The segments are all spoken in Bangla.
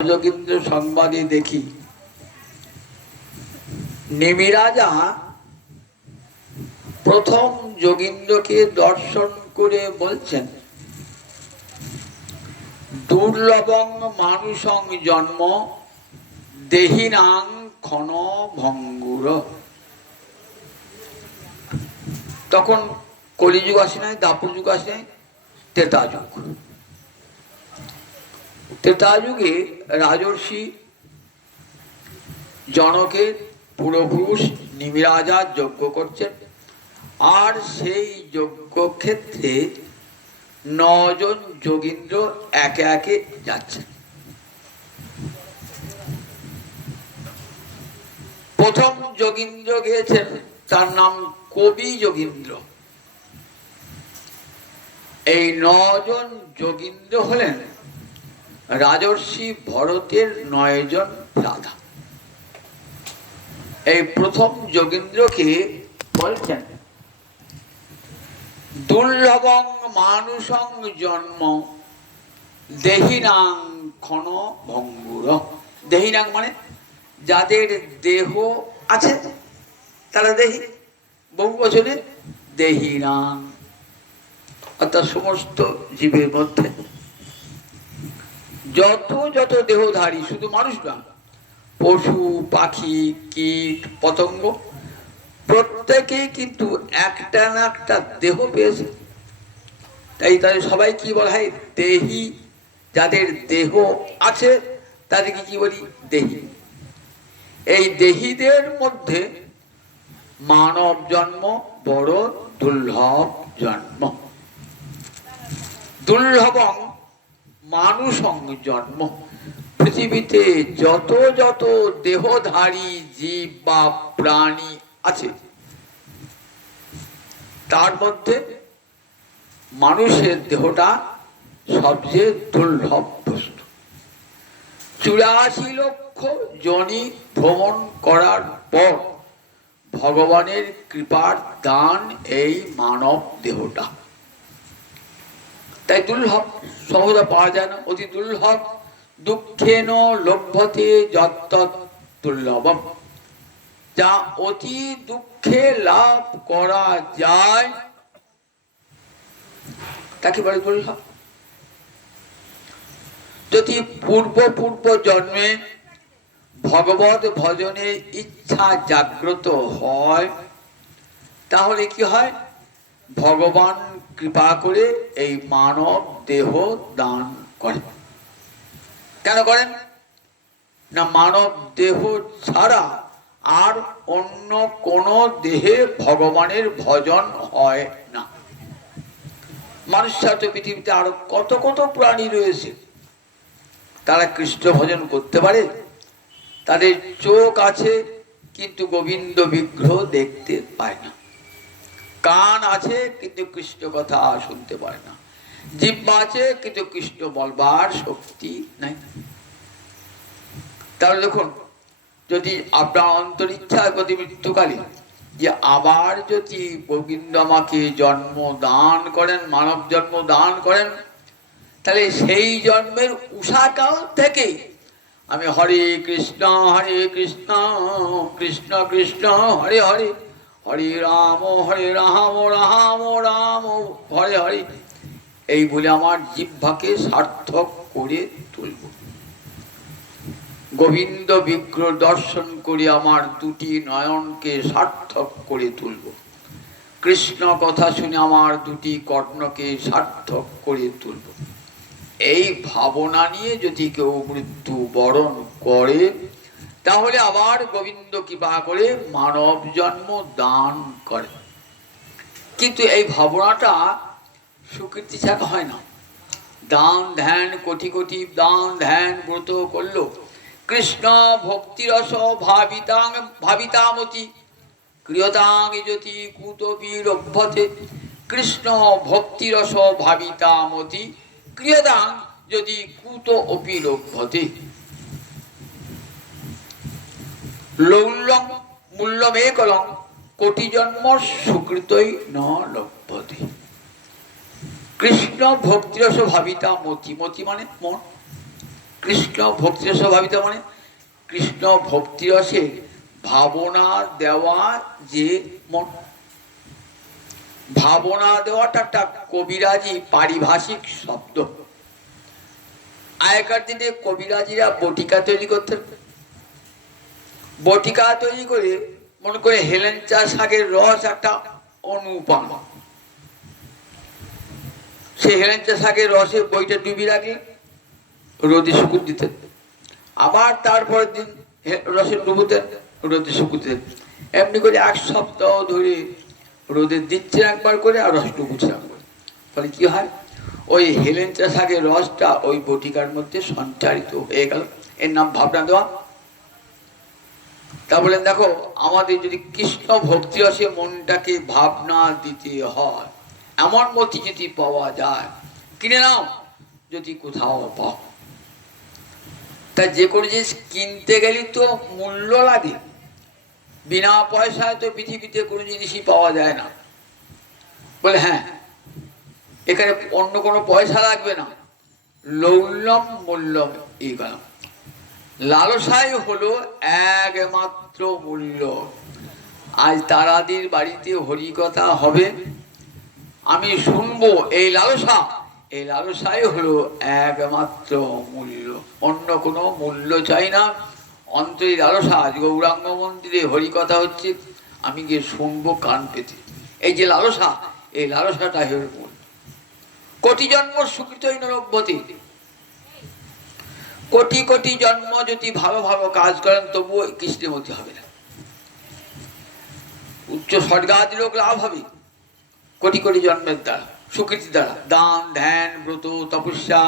যোগীন্দ্র সংবাদে দেখি নেমিরাজা প্রথম যোগীন্দ্রকে দর্শন করে বলছেন, দুর্লভং মানুষং জন্ম দেহিনাং ক্ষণ ভঙ্গুর। তখন কলিযুগ আসে নাই, দাপর যুগ আসে নাই, ত্রেতা যুগ। ত্রেতা যুগে রাজর্ষি জনকের পূর্বপুরুষ নেমিরাজা যজ্ঞ করছেন, আর সেই যজ্ঞ ক্ষেত্রে 9 জন যোগীন্দ্র একে একে যাচ্ছেন। প্রথম যোগীন্দ্র গিয়েছেন, তার নাম কবি যোগীন্দ্র। এই 9 জন যোগীন্দ্র হলেন রাজর্ষি ভরতের 9 জন ভ্রাতা। এই প্রথম যোগীন্দ্রকে বলছেন, দুর্লভং মানুষং জন্ম দেহিনাং ক্ষণ ভঙ্গুর। দেহিনাং মানে যাদের দেহ আছে তারা দেহি, বহু বচনে দেহিনাং, অর্থাৎ সমস্ত জীবের মধ্যে যত যত দেহধারী, শুধু মানুষ না, পশু পাখি কীট পতঙ্গ প্রত্যেকেই কিন্তু একটা না একটা দেহ পেয়েছে। তাই তাদের সবাই কি বলা হয়? দেহি। যাদের দেহ আছে তাদেরকে কি বলি? দেহি। এই দেহীদের মধ্যে মানব জন্ম বড় দুর্লভ জন্ম। দুর্লভং মানুষং জন্ম। পৃথিবীতে যত যত দেহধারী জীব বা প্রাণী আছে তার মধ্যে মানুষের দেহটা সবচেয়ে দুর্লভ বস্তু। 84 লক্ষ জনি ভ্রমণ করার পর ভগবানের কৃপার দান এই মানব দেহটা। তাই দুর্লভ, সহজে পাওয়া যায় না, অতি দুর্লভ। দুঃখেন লভ্যতে যত্তৎ দুর্লভম। যা অতি দুঃখে লাভ করা যায় তাকে বলে দুর্লভ। যদি পূর্ব জন্মে ভগবত ভজনের ইচ্ছা জাগ্রত হয় তাহলে কি হয়? ভগবান কৃপা করে এই মানব দেহ দান করেন। কেন করেন না? মানব দেহ ছাড়া আর অন্য কোন দেহে ভগবানের ভজন হয় না। মানুষ ছাড়া পৃথিবীতে আরো কত কত প্রাণী রয়েছে, তারা কৃষ্ণ ভজন করতে পারে। তাদের চোখ আছে কিন্তু গোবিন্দ বিগ্রহ দেখতে পায় না, কান আছে কিন্তু কৃষ্ণ কথা শুনতে পারে না, জিহ্বা আছে কিন্তু কৃষ্ণ বলবার শক্তি নাই। তাহলে দেখুন, যদি আপনার অন্তরিচ্ছা প্রতি মৃত্যুকালে যে আবার যদি গোবিন্দ আমাকে জন্ম দান করেন, মানব জন্ম দান করেন, তাহলে সেই জন্মের উষাকাল থেকে আমি হরে কৃষ্ণ কৃষ্ণ কৃষ্ণ হরে হরে, হরে রাম রাম রাম হরে হরে, এই বলে আমার জিহ্বাকে সার্থক করে তুলব। গোবিন্দ বিগ্রহ দর্শন করে আমার দুটি নয়নকে সার্থক করে তুলব। কৃষ্ণ কথা শুনে আমার দুটি কর্ণকে সার্থক করে তুলব। এই ভাবনা নিয়ে যদি কেউ মৃত্যু বরণ করে তাহলে আবার গোবিন্দ কৃপা করে মানব জন্ম দান করে। কিন্তু এই ভাবনাটা সুকৃতি ছাড়া হয় না। দান ধ্যান কোটি কোটি দান ধ্যান ব্রত করলো, কৃষ্ণ ভক্তিরস ভাবিতামতি ক্রিয়তাং যতি কুতপি লভ্যতে। কৃষ্ণ ভক্তিরস ভাবিতামতি ক্রিয়তাং যদি কুত অপি লভ্যতে। লৌল্যং মূল্যমেকলং কোটি জন্ম সুকৃতই ন লভ্যতে। কৃষ্ণ ভক্তিরস ভাবিতামতি, মতি মানে মন, কৃষ্ণ ভক্তিরস ভাবিত মানে কৃষ্ণ ভক্তিরসে ভাবনা দেওয়া যে মন। ভাবনা দেওয়াটা একটা কবিরাজি পারিভাষিক শব্দ। আগেকার দিনে কবিরাজিরা বটিকা তৈরি করতেন। বটিকা তৈরি করে মনে করে হেলেঞ্চা শাকের রস একটা অনুপান, সে হেলেঞ্চা শাকের রসে বইটা ডুবি রাখলে রোদে শুকুর দিতেন, আবার তারপরের দিন রসে ডুবুতেন, রোদে শুকুর দিতেন। এমনি করে 1 সপ্তাহ ধরে রোদে দিচ্ছে একবার করে আর রস ডুবুচ্ছে একবার। ফলে কি হয়, ওই হেলেঞ্চা শাকের রসটা ওই বটিকার মধ্যে সঞ্চারিত হয়ে গেল। এর নাম ভাবনা দেওয়া। তা বলেন দেখো, আমাদের যদি কৃষ্ণ ভক্তি রসে মনটাকে ভাবনা দিতে হয়, এমন মতি যদি পাওয়া যায়, কিনে নাও যদি কোথাও পাও। তা যে কোনো জিনিস কিনতে গেলে তো মূল্য লাগে, বিনা পয়সায় তো পৃথিবীতে কোনো জিনিসই পাওয়া যায় না। বলে হ্যাঁ, এখানে অন্য কোনো পয়সা লাগবে না, লৌল্যম মূল্যম এই গেলাম। লালসাই হলো একমাত্র মূল্য। আজ তারাদির বাড়িতে হরিকথা হবে, আমি শুনবো, এই লালসা, এই লালসাই হলো একমাত্র মূল্য। অন্য কোনো মূল্য চাই না। অন্তরে লালসা, আজ গৌরাঙ্গ মন্দিরে হরিকথা হচ্ছে, আমি গিয়ে শুনবো কান পেতে, এই যে লালসা, এই লালসাটাই হল মূল। কোটি জন্ম সুকৃতই নরভ্যতে, কোটি কোটি জন্ম যদি ভালো ভালো কাজ করেন তবুও কৃষ্ণের মধ্যে হবে না। উচ্চ স্বর্গাদি লোক লাভ হবে কোটি কোটি জন্মের দ্বারা, সুকৃতির দ্বারা, দান ধ্যান ব্রত তপস্যা,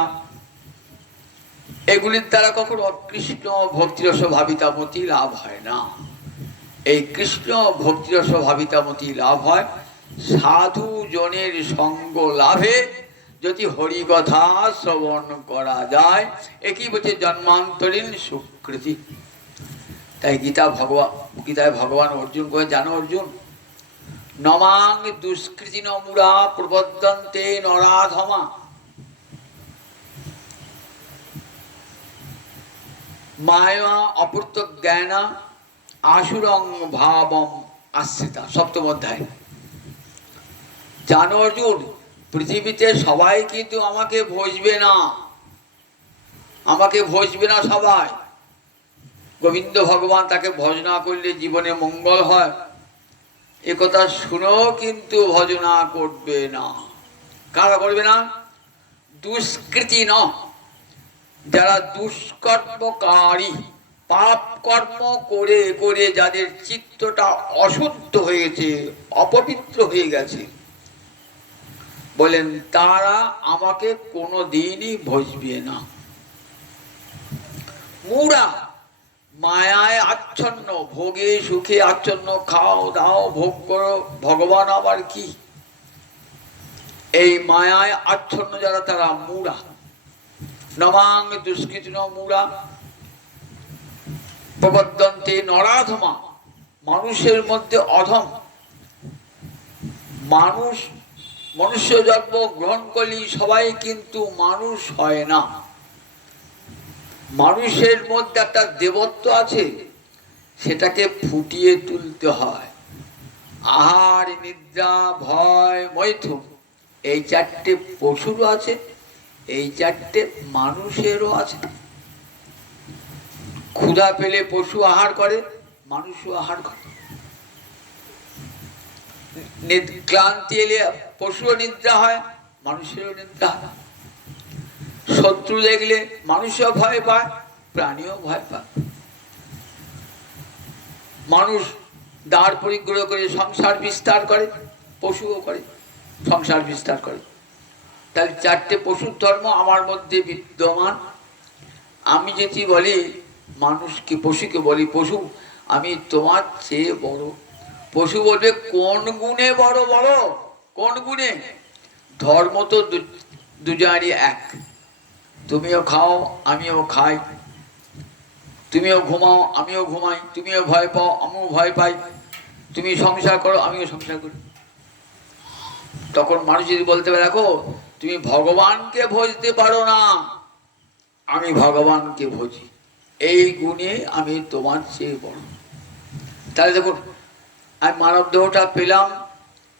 এগুলির দ্বারা কখনো কৃষ্ণ ভক্তিরস ভাবিতামতি লাভ হয় না। এই কৃষ্ণ ভক্তিরস ভাবিতামতি লাভ হয় সাধু জনের সঙ্গ লাভে, যদি হরিকথা শ্রবণ করা যায়, একই বলছে জন্মান্তরীণ সুকৃতি। তাই গীতায় ভগবান অর্জুন করে, জানো অর্জুন, নমাং দুষ্কৃতি নমুরা প্রবদ্ধন্তে নরাধমা মায়া অপূর্ত জ্ঞানা আসুরং ভাবম আশ্রিতা। 7ম অধ্যায়। জানো অর্জুন, পৃথিবীতে সবাই কিন্তু আমাকে ভজবে না, আমাকে ভজবে না সবাই। গোবিন্দ ভগবান তাকে ভজনা করলে জীবনে মঙ্গল হয়, একথা শুনেও কিন্তু ভজনা করবে না। কারা করবে না? দুষ্কৃতি ন, যারা দুষ্কর্মকারী, পাপ কর্ম করে করে যাদের চিত্তটা অশুদ্ধ হয়েছে, অপবিত্র হয়ে গেছে, বলেন তারা আমাকে কোনো দিনই ভজবে না। মুরা, মায়ায় আচ্ছন্ন, ভোগে সুখে আচ্ছন্ন, খাও দাও ভোগ করো, ভগবান আবার কি, এই মায়ায় আচ্ছন্ন যারা, তারা মুরা। নমাং দুষ্কৃতি মুরা প্রবদ্ধন্তে নরাধমা, মানুষের মধ্যে অধম। মানুষ মনুষ্য জন্ম গ্রহণ করলেই সবাই কিন্তু মানুষ হয় না। মানুষের মধ্যে একটা দেবত্ব আছে, সেটাকে ফুটিয়ে তুলতে হয়। আহার নিদ্রা ভয় মৈথুন, এই 4টে পশুরও আছে, এই 4টে মানুষেরও আছে। ক্ষুধা পেলে পশু আহার করে, মানুষও আহার করে। ক্লান্তি এলে পশুও নিদ্রা হয়, মানুষেরও নিদ্রা হয়। শত্রু দেখলে মানুষও ভয় পায়, প্রাণীও ভয় পায়। মানুষ দ্বার পরিগ্রহ করে সংসার বিস্তার করে, পশুও করে, সংসার বিস্তার করে। তাহলে 4টে পশুর ধর্ম আমার মধ্যে বিদ্যমান। আমি যদি বলি মানুষকে, পশুকে বলি, পশু আমি তোমার চেয়ে বড়, পশু বলবে কোন গুণে বড়? বড় কোন গুণে? ধর্ম তো দুজনেরই এক। তুমিও খাও আমিও খাই, তুমিও ঘুমাও আমিও ঘুমাই, তুমিও ভয় পাও আমিও ভয় পাই, তুমি সংসার করো আমিও সংসার করি। তখন মানুষ যদি বলতে পারে, দেখো তুমি ভগবানকে ভজতে পারো না, আমি ভগবানকে ভজি, এই গুণে আমি তোমার চেয়ে বড়। তাহলে দেখুন, আমি মানব দেহটা পেলাম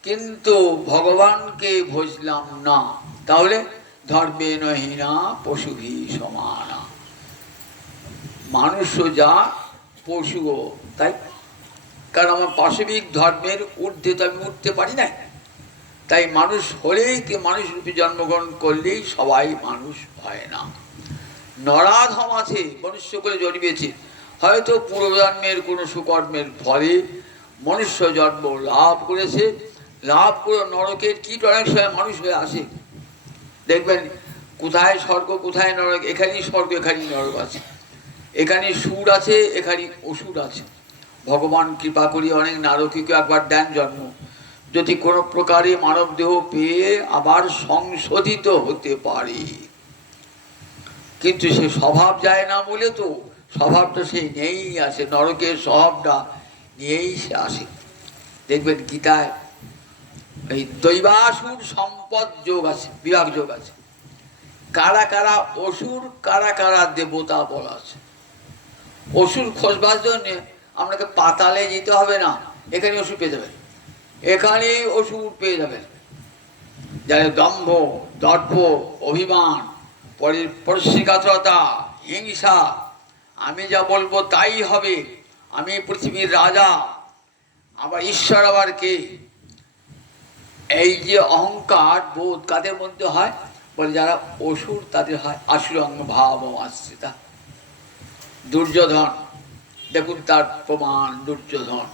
কিন্তু ভগবানকে ভজলাম না, তাহলে ধর্মে নহিনা পশুভি সমানা। মানুষও যা, পশুও তাই। কারণ আমার পাশবিক ধর্মের ঊর্ধ্বে তো আমি উঠতে পারি না। তাই মানুষ হলেই কি, মানুষ রূপে জন্মগ্রহণ করলেই সবাই মানুষ হয় না। নরাধম আছে, মনুষ্য করে জন্মেছে, হয়তো পূর্বজন্মের কোনো সুকর্মের ফলে মনুষ্য জন্ম লাভ করেছে, লাভ করে নরকের কীট অনেক সময় মানুষ হয়ে আসে। দেখবেন কোথায় স্বর্গ কোথায় নরক, এখানেই স্বর্গ এখানেই নরক আছে, এখানে সুর আছে এখানে অসুর আছে। ভগবান কৃপা করি অনেক নারকীকে একবার দেন জন্ম, যদি কোনো প্রকারে মানব দেহ পেয়ে আবার সংশোধিত হতে পারে। কিন্তু সে স্বভাব যায় না বলে তো, স্বভাবটা সেই নিয়েই আসে, নরকের স্বভাবটা নিয়েই সে আসে। দেখবেন গীতায় এই দৈবাসুর সম্পদ যোগ আছে, বিভাগ যোগ আছে, কারা কারা অসুর কারা কারা দেবতা বলা আছে। অসুর খোঁজবার জন্য আপনাকে পাতালে যেতে হবে না, এখানে অসুর পেয়ে যাবেন, এখানেই অসুর পেয়ে যাবেন। যাদের দম্ভ, দর্প, অভিমান, পরশ্রীকাতরতা, হিংসা, আমি যা বলবো তাই হবে, আমি পৃথিবীর রাজা, আবার ঈশ্বর আবার কে, এই যে অহংকার বোধ কাদের মধ্যে হয় বলে, যারা অসুর তাদের হয় আসুরং ভাব আশ্রিতা। দুর্যোধন দেখুন তার প্রমাণ, দুর্যোধন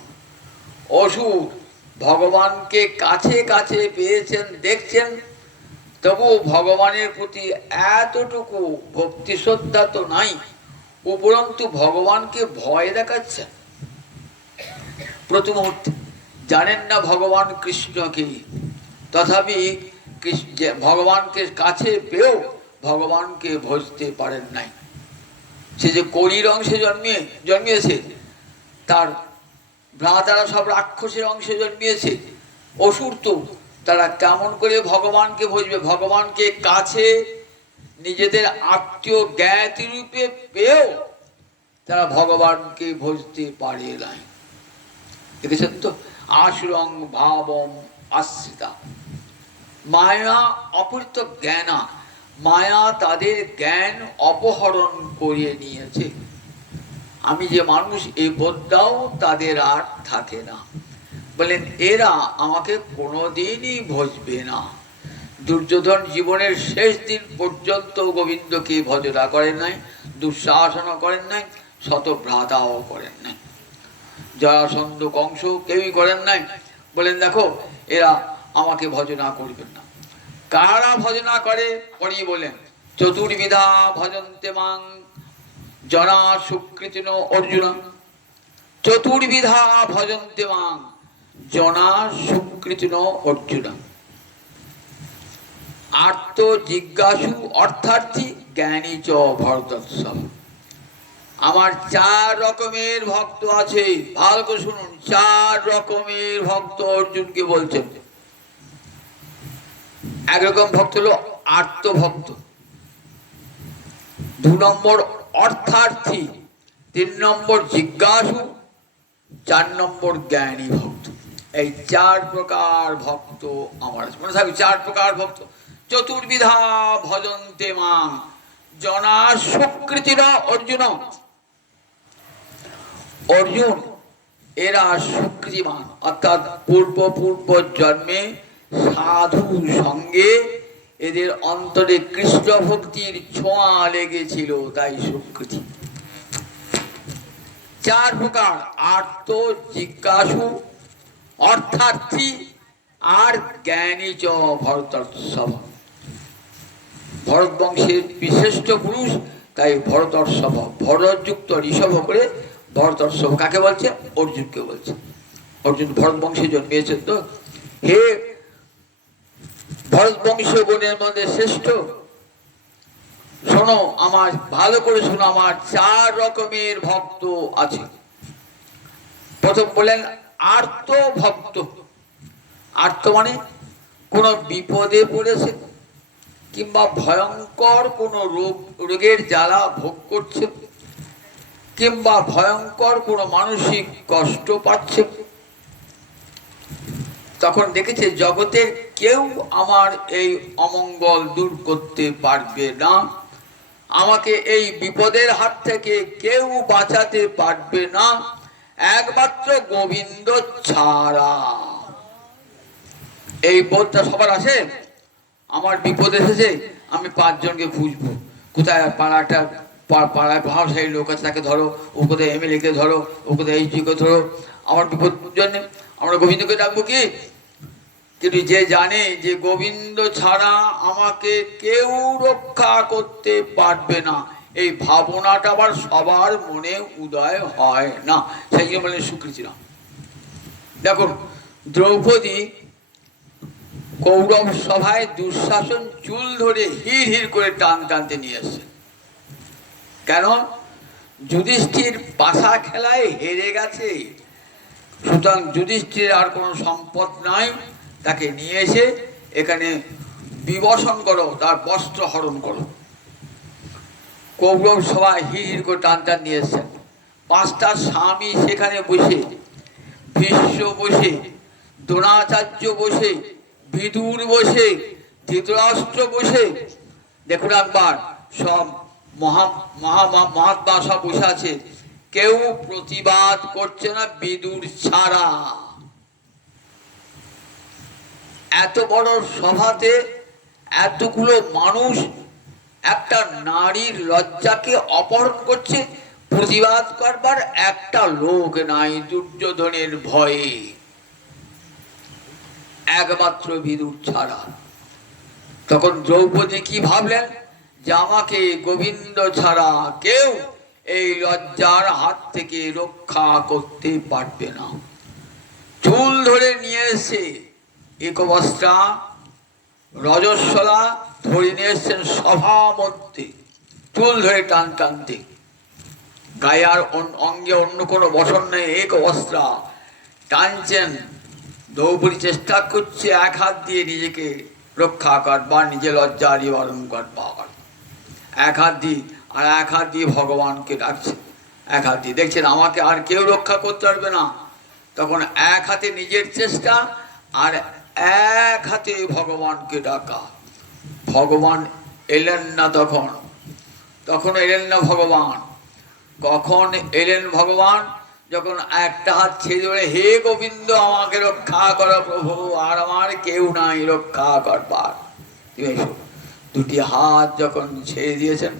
অসুর, ভগবানকে কাছে কাছে পেয়েছেন দেখছেন, তবু ভগবানের প্রতি এতটুকু ভক্তি শ্রদ্ধা তো নাই, উপরন্তু ভগবানকে ভয় দেখাচ্ছেন। প্রতি মুহূর্তে জানেন না ভগবান কৃষ্ণকে, তথাপি ভগবানকে কাছে পেয়েও ভগবানকে ভজতে পারেন নাই। সে যে কলির অংশে জন্মিয়েছে, তার ভ্রাতারা সব রাক্ষসের অংশে জন্মিয়েছে, অসুর তো, তারা কেমন করে ভগবানকে ভজবে? ভগবানকে কাছে নিজেদের আত্মীয় জ্ঞাতি রূপে পেয়েও তারা ভগবানকে ভজতে পারে নাই। দেখেছেন তো, আসুরং ভাবম আশ্রিতা। মায়া অপহৃত জ্ঞানা, মায়া তাদের জ্ঞান অপহরণ করিয়ে নিয়েছে। আমি যে মানুষ, এই বোধটাও তাদের আর থাকে না। বলেন এরা আমাকে কোনোদিনই ভজবে না। দুর্যোধন জীবনের শেষ দিন পর্যন্ত গোবিন্দকে ভজনা করেন নাই, দুঃশাসনও করেন নাই, শতভ্রাতাও করেন নাই, জরাসন্ধ কংস কেউই করেন নাই। বলেন দেখো এরা আমাকে ভজনা করবেন না। কারা ভজনা করে পড়ি বলেন, চতুর্বিধা ভজন্তে মাং জনা সুকৃতিন অর্জুন। চতুর্বিধা ভজন্তে মাং জনা সুকৃতিন অর্জুন। আর্ত জিজ্ঞাসু অর্থার্থী জ্ঞানী চ ভরতৎসব। আমার 4 রকমের ভক্ত আছে, ভালো করে শুনুন, 4 রকমের ভক্ত অর্জুনকে বলছেন। একরকম ভক্ত হলো আর্ত ভক্ত, 2 নম্বর অর্থার্থী, 3 নম্বর জিজ্ঞাসু, 4 নম্বর জ্ঞানী ভক্ত। এই 4 প্রকার ভক্ত আমার আছে, মনে থাকবে 4 প্রকার ভক্ত। চতুর্বিধা ভজন্তে মাং জনা সুকৃতিরা অর্জুন। অর্জুন এরা সুকৃতিমান, অর্থাৎ পূর্ব জন্মে সাধু সঙ্গে এদের অন্তরে কৃষ্ণ ভক্তির ছোঁয়া লেগেছিল, তাই সুকৃতি। 4 প্রকার, আর্ত, জিজ্ঞাসু, অর্থার্থী আর জ্ঞানী চ ভরতর্ষভ। ভরত বংশের বিশিষ্ট পুরুষ, তাই ভরতর্ষভ, ভরতযুক্ত ঋষভ করে ভরতর্ষভ কাকে বলছে? অর্জুনকে বলছে। অর্জুন ভরত বংশে জন্মিয়েছেন তো। হে ভরত বংশ গণের মধ্যে শ্রেষ্ঠ, শোনো আমার, ভালো করে শোনো, আমার 4 রকমের ভক্ত আছে। প্রথম বলেন আর্ত ভক্ত। আর্ত মানে কোন বিপদে পড়েছে, কিংবা ভয়ঙ্কর কোনো রোগের জ্বালা ভোগ করছে, কিংবা ভয়ঙ্কর কোনো মানসিক কষ্ট পাচ্ছে, তখন দেখেছে জগতের কেউ আমার এই অমঙ্গল দূর করতে পারবে না, আমাকে এই বিপদের হাত থেকে কেউ বাঁচাতে পারবে না, একমাত্র গোবিন্দ ছাড়া। এই বোধটা সবার আছে। আমার বিপদ এসেছে, আমি 5 জনকে খুঁজবো, কোথায় পাড়াটা পাড়ায় ভাবসায়ী লোক আছে তাকে ধরো, ও কোথায় এমএলএ কে ধরো, ও কোথায় এইচডি কে ধরো, আমার বিপদ জন্যে আমরা গোবিন্দকে ডাকবো কি? কিন্তু যে জানে যে গোবিন্দ ছাড়া আমাকে কেউ রক্ষা করতে পারবে না, এই ভাবনাটা আবার সবার মনে উদয় হয় না। সেই জন্য বলে সুকৃতিরাম। দেখুন, দ্রৌপদী কৌরব সভায় দুঃশাসন চুল ধরে হির হির করে টানতে নিয়ে এসছে। কেন? যুধিষ্ঠির পাশা খেলায় হেরে গেছে, সুতরাং যুধিষ্ঠির আর কোনো সম্পদ নাই, তাকে নিয়ে এসে এখানে বিবসন করো, তার বস্ত্র হরণ করো। কৌরব সভায় হির হির করে টান নিয়ে এসছেন। 5টা স্বামী সেখানে বসে, ভীষ্ম বসে, দ্রোণাচার্য বসে, বিদুর বসে, ধৃতরাষ্ট্র বসে, দেখুন একবার সব মহাত্মা সব বসে আছে, কেউ প্রতিবাদ করছে না বিদুর ছাড়া। এত বড় সভাতে এতগুলো মানুষ একটা নারীর লজ্জাকে অপহরণ করছে, প্রতিবাদ করবার একটা লোক নাই দুর্যোধনের ভয়ে, একমাত্র বিদুর ছাড়া। তখন দ্রৌপদী কি ভাবলেন? যে আমাকে গোবিন্দ ছাড়া কেউ এই লজ্জার হাত থেকে রক্ষা করতে পারবে না। চুল ধরে নিয়ে এসে একবস্ত্রা রজস্বলা ধরে নিয়ে এসছেন সভা মধ্যে, চুল ধরে টানতে, গায়ে আর অঙ্গে অন্য কোনো বসন নেই, একবস্ত্রা টানছেন। দ্রৌপদী চেষ্টা করছে এক হাত দিয়ে নিজেকে রক্ষা করবার, নিজে লজ্জা নিবারণ করবার, এক হাত দিয়ে, আর এক হাত দিয়ে ভগবানকে ডাকছে। এক হাত দিয়ে দেখছেন আমাকে আর কেউ রক্ষা করতে পারবে না, তখন এক হাতে নিজের চেষ্টা আর এক হাতে ভগবানকে ডাকা। ভগবান এলেন না তখন এলেন না ভগবান। কখন এলেন ভগবান? যখন একটা হাত ছেড়ে বলে, হে গোবিন্দ আমাকে রক্ষা করো প্রভু, আর আমার কেউ নাই রক্ষা করবার। দুটি হাত যখন ছেড়ে দিয়েছেন,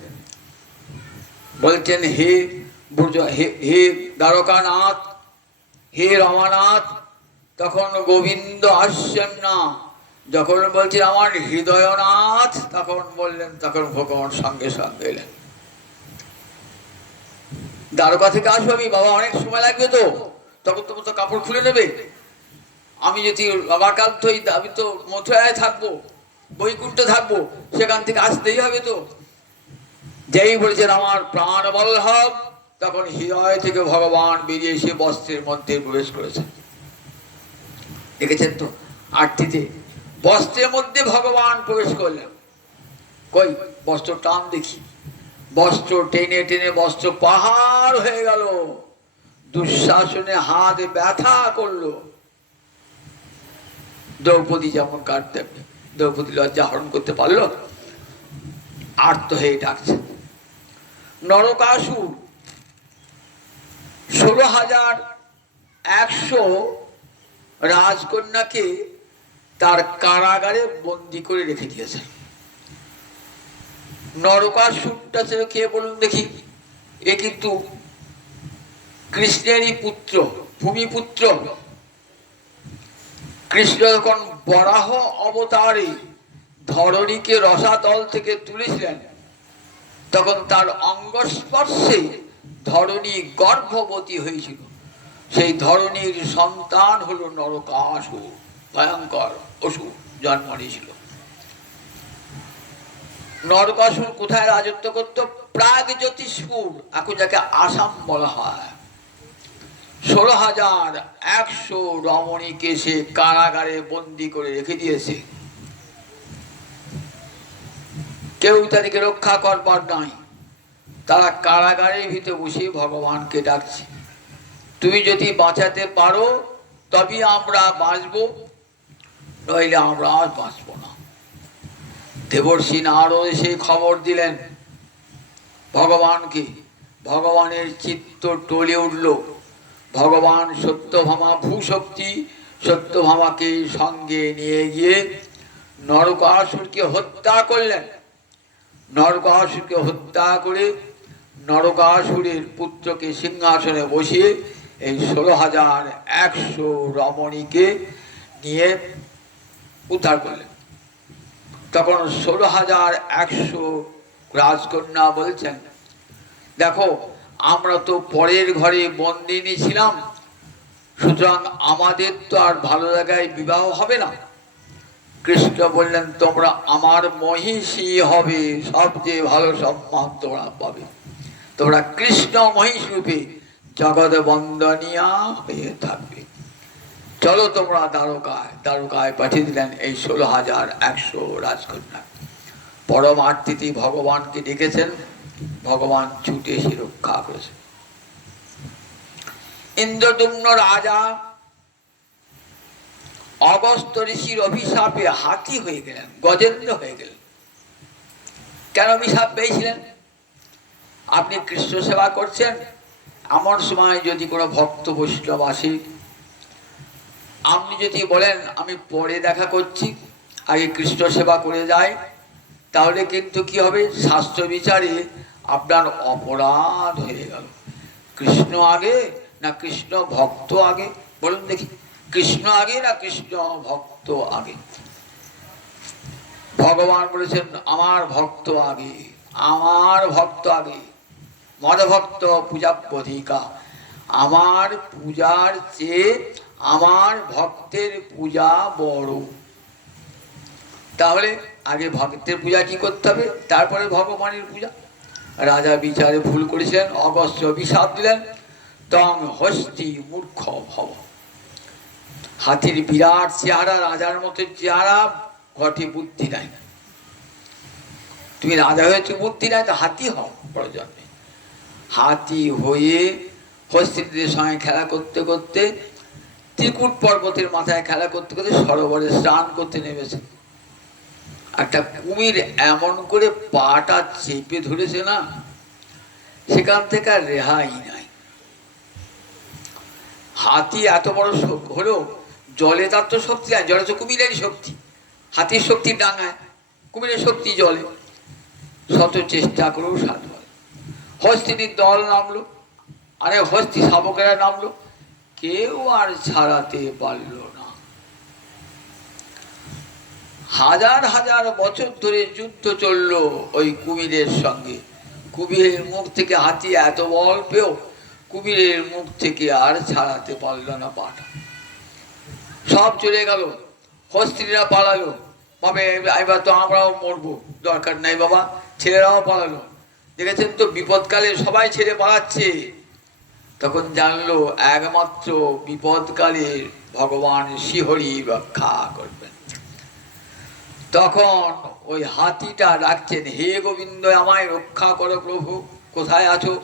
বলছেন হে হে দ্বারকানাথ, হে রমানাথ, তখন গোবিন্দ আসছেন না। যখন বলছেন আমার হৃদয়নাথ, তখন বললেন, তখন ভগবান সঙ্গে সঙ্গে এলেন। দ্বারকা থেকে আসবো আমি, বাবা অনেক সময় লাগবে তো, তখন তোমার তো কাপড় খুলে নেবে। আমি যদি রমাকান্ত হই, আমি তো মথুরায় থাকবো, বৈকুণ্ঠে থাকবো, সেখান থেকে আসতেই হবে তো। যেই বলেছেন আমার প্রাণ বল্লভ, তখন হৃদয় থেকে ভগবান বেরিয়ে এসে বস্ত্রের মধ্যে প্রবেশ করেছেন। দেখেছেন তো আরতিতে বস্ত্রের মধ্যে ভগবান প্রবেশ করলেন। কই বস্ত্র টান দেখি, বস্ত্র টেনে টেনে বস্ত্র পাহাড় হয়ে গেল, দুঃশাসনে হাত ব্যথা করলো। দ্রৌপদী যেমন কাটতে, দ্রৌপদী লজ্জা হরণ করতে পারলো, আর্ত হয়ে ডাকছে। নরকাসুর 16,100 রাজকন্যাকে তার কারাগারে বন্দি করে রেখে দিয়েছে। নরকাসুরটা ছিল কে বলুন দেখি? এ কিন্তু কৃষ্ণেরই পুত্র, ভূমিপুত্র। কৃষ্ণ যখন বরাহ অবতারে ধরণীকে রসাতল থেকে তুলেছিলেন, তখন তার অঙ্গস্পর্শে ধরণী গর্ভবতী হয়েছিল। সেই ধরণীর সন্তান হলো নরকাসুর, ভয়ঙ্কর অসুর জন্ম নিয়েছিল। নরকাসুর কোথায় রাজত্ব করত? প্রাগ জ্যোতিষপুর, এখন যাকে আসাম বলা হয়। 16,100 রমণীকে সে কারাগারে বন্দি করে রেখে দিয়েছে। কেউ তাদেরকে রক্ষা করবার নাই। তারা কারাগারের ভিতরে বসে ভগবানকে ডাকছে, তুমি যদি বাঁচাতে পারো তবে আমরা বাঁচব, নইলে আমরা আর বাঁচব না। দেবর্ষি নারদ এসে খবর দিলেন ভগবানকে। ভগবানের চিত্ত টলে উঠল। ভগবান সত্যভামা ভূশক্তি সত্যভামাকে সঙ্গে নিয়ে গিয়ে নরকাসুরকে হত্যা করলেন। নরকাসুরকে হত্যা করে নরকাসুরের পুত্রকে সিংহাসনে বসিয়ে এই 16,100 রমণীকে নিয়ে উদ্ধার করলেন। তখন 16,100 রাজকন্যা বলছেন, দেখো আমরা তো পরের ঘরে বন্দিনী ছিলাম, সুতরাং আমাদের তো আর ভালো জায়গায় বিবাহ হবে না। কৃষ্ণ বললেন, তোমরা আমার মহিষী হবে, সবচেয়ে ভালো সম্মান তোমরা পাবে। তোমরা কৃষ্ণ মহিষ রূপে জগৎ বন্দনিয়া হয়ে থাকবে। চলো তোমরা দ্বারকায়। দ্বারকায় পাঠিয়ে দিলেন এই 16,100 রাজকন্যা। পরম আরতিতে ভগবানকে ডেকেছেন, ভগবান ছুটে এসে রক্ষা করেছে। ইন্দ্রদুম্ন রাজা অগস্ত্য ঋষির অভিশাপে হাতি হয়ে গেলেন, গজেন্দ্র হয়ে গেলেন। কেন অভিশাপ পেয়েছিলেন? আপনি কৃষ্ণ সেবা করছেন, এমন সময় যদি কোনো ভক্ত বৈষ্ণব আসে, আপনি যদি বলেন আমি পরে দেখা করছি, আগে কৃষ্ণ সেবা করে যাই, তাহলে কিন্তু কি হবে, শাস্ত্র বিচারে আপনার অপরাধ হয়ে গেল। কৃষ্ণ আগে না কৃষ্ণ ভক্ত আগে? বলুন দেখি, কৃষ্ণ আগে না কৃষ্ণ ভক্ত আগে? ভগবান বলেছেন আমার ভক্ত আগে, আমার ভক্ত আগে। মদ ভক্ত পূজাবধিকা, আমার পূজার চেয়ে আমার ভক্তের পূজা বড়। তাহলে আগে ভক্তের পূজা কি করতে হবে, তারপরে ভগবানের পূজা। রাজা বিচারে ভুল করেছিলেন, অগস্ত্য অভিশাপ দিলেন, তং হস্তি মূর্খ ভব। হাতির বিরাট চেহারা, রাজার মতো চেহারা, ঘটে বুদ্ধি নাই। তুমি রাজা হয়েছে, বুদ্ধি নাই, তো হাতি হও প্রয়োজন নেই। হাতি হয়ে হস্তিদের সঙ্গে খেলা করতে করতে, ত্রিকুট পর্বতের মাথায় খেলা করতে করতে সরোবরে স্নান করতে নেমেছে। একটা কুমির এমন করে পাটা চেপে ধরেছে না, সেখান থেকে আর রেহাই নাই। হাতি এত বড় হলো, জলে তার তো শক্তি নাই, জলে তো কুমিরেরই শক্তি। হাতির শক্তি ডাঙায়, কুমিরের শক্তি জলে। শত চেষ্টা করেও সাধ হয়। হস্তিনীর দল নামলো, আরে হস্তি শাবকেরা নামলো, কেউ আর ছাড়াতে পারল না। হাজার হাজার বছর ধরে যুদ্ধ চলল ওই কুমিরের সঙ্গে। কুমিরের মুখ থেকে হাতি এত বল পেও কুমিরের মুখ থেকে আর ছাড়াতে পারল না পাটা। সব চলে গেল, হস্তিরা পালালো, ভাবে এবার তো আমরাও মরবো, দরকার নাই বাবা। ছেলেরাও পালালো। দেখেছেন তো বিপদকালে সবাই ছেড়ে পালাচ্ছে। তখন জানলো একমাত্র বিপদকালে ভগবান শ্রীহরি রক্ষা করবেন। তখন ওই হাতিটা ডাকছেন, হে গোবিন্দ আমায় রক্ষা করো প্রভু, কোথায় আছো?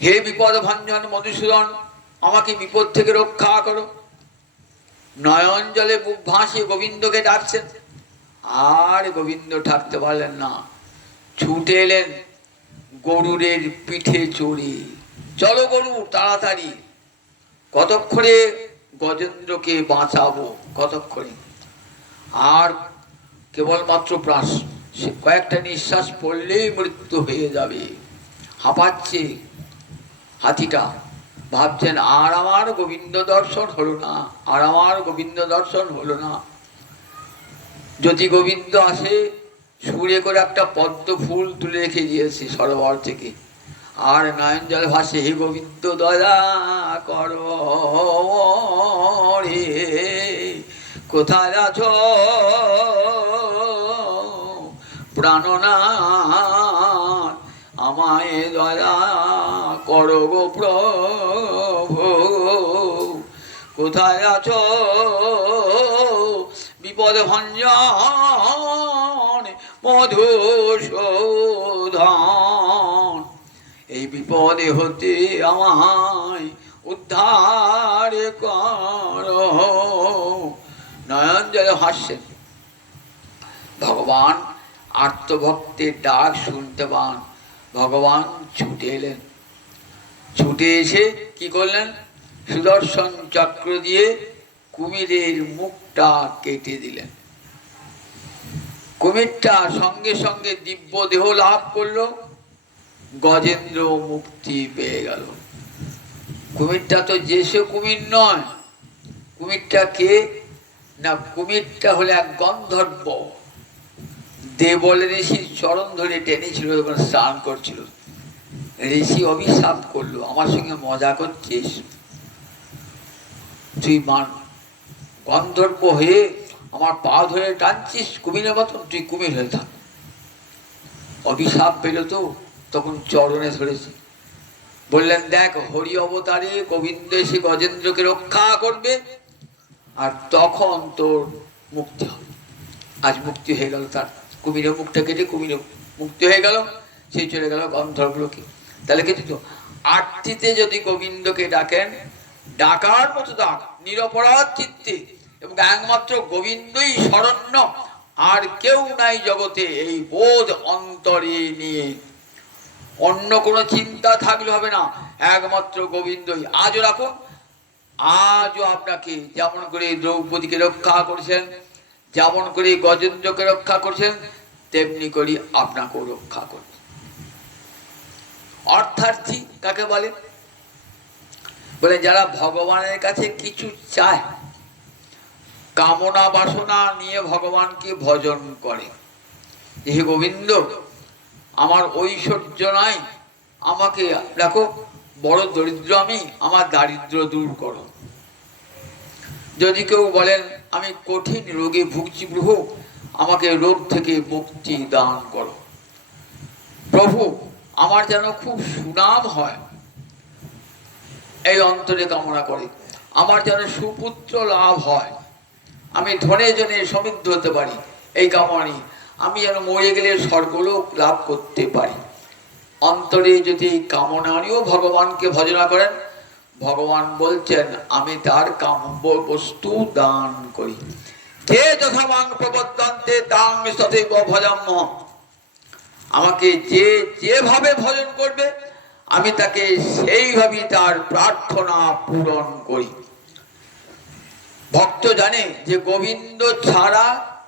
হে বিপদ ভঞ্জন মধুসূদন, আমাকে বিপদ থেকে রক্ষা করো। নয়ন জলে বুক ভাসিয়ে গোবিন্দকে ডাকছেন, আর গোবিন্দ থাকতে পারলেন না। ছুটে এলেন গরুরের পিঠে চড়ে, চলো গরু তাড়াতাড়ি, কতক্ষণে গজেন্দ্রকে বাঁচাবো, কতক্ষণে। আর কেবলমাত্র প্রাস কয়েকটা নিঃশ্বাস পড়লেই মৃত্যু হয়ে যাবে। হাঁপাচ্ছে হাতিটা, ভাবছেন আর আমার গোবিন্দ দর্শন হলো না, আর আমার গোবিন্দ দর্শন হলো না। যদি গোবিন্দ আসে, সুরে করে একটা পদ্ম ফুল তুলে রেখে দিয়েছে সরোবর থেকে, আর নয়ন জল ভাসে, হে গোবিন্দ দয়া করো রে, কোথায় আছো প্রাণনাথ, আমায় দয়া করো গো প্রভু, কোথায় আছো বিপদ ভঞ্জন মধুসূদন, এই বিপদে হতে আমায় উদ্ধার কর। নয়ন জলে হাসছেন। ভগবান আর্তভক্তের ডাক শুনতে পান, ভগবান ছুটে এলেন। ছুটে এসে কি করলেন? সুদর্শন চক্র দিয়ে কুমিরের মুখটা কেটে দিলেন। কুমিরটা সঙ্গে সঙ্গে দিব্য দেহ লাভ করলো, গজেন্দ্র মুক্তি পেয়ে গেল। কুমিরটা তো যে সে কুমির নয়। কুমিরটা কে না, কুমিরটা হলো এক গন্ধর্ব। দেবল ঋষির চরণ ধরে টেনেছিল যখন স্নান করছিল। ঋষি অভিশাপ করলো, আমার সঙ্গে মজা করছিস তুই? মান গন্ধর্ব হয়ে আমার পা ধরে টানছিস কুমিরের মতন, তুই কুমির হয়ে থাক। অভিশাপ পেল তো, তখন চরণে ধরেছে। বললেন, দেখ, হরি অবতারে গোবিন্দ এসে গজেন্দ্রকে রক্ষা করবে, আর তখন তোর মুক্তি হবে। আজ মুক্তি হয়ে গেল তার। কুমিরের মুখটা কেটে কুমিরের মুক্তি হয়ে গেল, সেই চলে গেল গন্ধর্বলোকে। তাহলে কিন্তু আরতিতে যদি গোবিন্দকে ডাকেন, ডাকার মতো ডাক, নিরপরাধ চিত্তে, এবং একমাত্র গোবিন্দই শরণ্য, আর কেউ নাই জগতে, এই বোধ অন্তরে নিয়ে অন্য কোনো চিন্তা থাকলে হবে না, একমাত্র গোবিন্দই। আজও রাখুন, আজও আপনাকে যেমন করে দ্রৌপদীকে রক্ষা করেছেন, যেমন করে গজেন্দ্রকে রক্ষা করছেন, তেমনি করে আপনাকেও রক্ষা করবেন। অর্থার্থী কাকে বলে? বলে যারা ভগবানের কাছে কিছু চায়, কামনা বাসনা নিয়ে ভগবানকে ভজন করে। হে গোবিন্দ, আমার ঐশ্বর্য নাই, আমাকে দেখো বড় দরিদ্র আমি, আমার দারিদ্র দূর করো। যদি কেউ বলেন আমি কঠিন রোগে ভুগছি প্রভু, আমাকে রোগ থেকে মুক্তি দান করো। প্রভু আমার যেন খুব সুনাম হয়, এই অন্তরে কামনা করে। আমার যেন সুপুত্র লাভ হয়, আমি ধনে জনে সমৃদ্ধ হতে পারি, এই কামনা। আমি যেন মরে গেলে স্বর্গলোক লাভ করতে পারি। অন্তরে যদি এই কামনা নিয়েও ভগবানকে ভজনা করেন, ভগবান বলছেন আমি তার কাম্য বস্তু দান করি। যে যথা মাং প্রবর্তন্তে তাং তথৈব ভজাম্যহম। আমাকে যে যেভাবে ভজন করবে, আমি তাকে সেইভাবেই তার প্রার্থনা পূরণ করি। ভক্ত জানে যে গোবিন্দ ছাড়া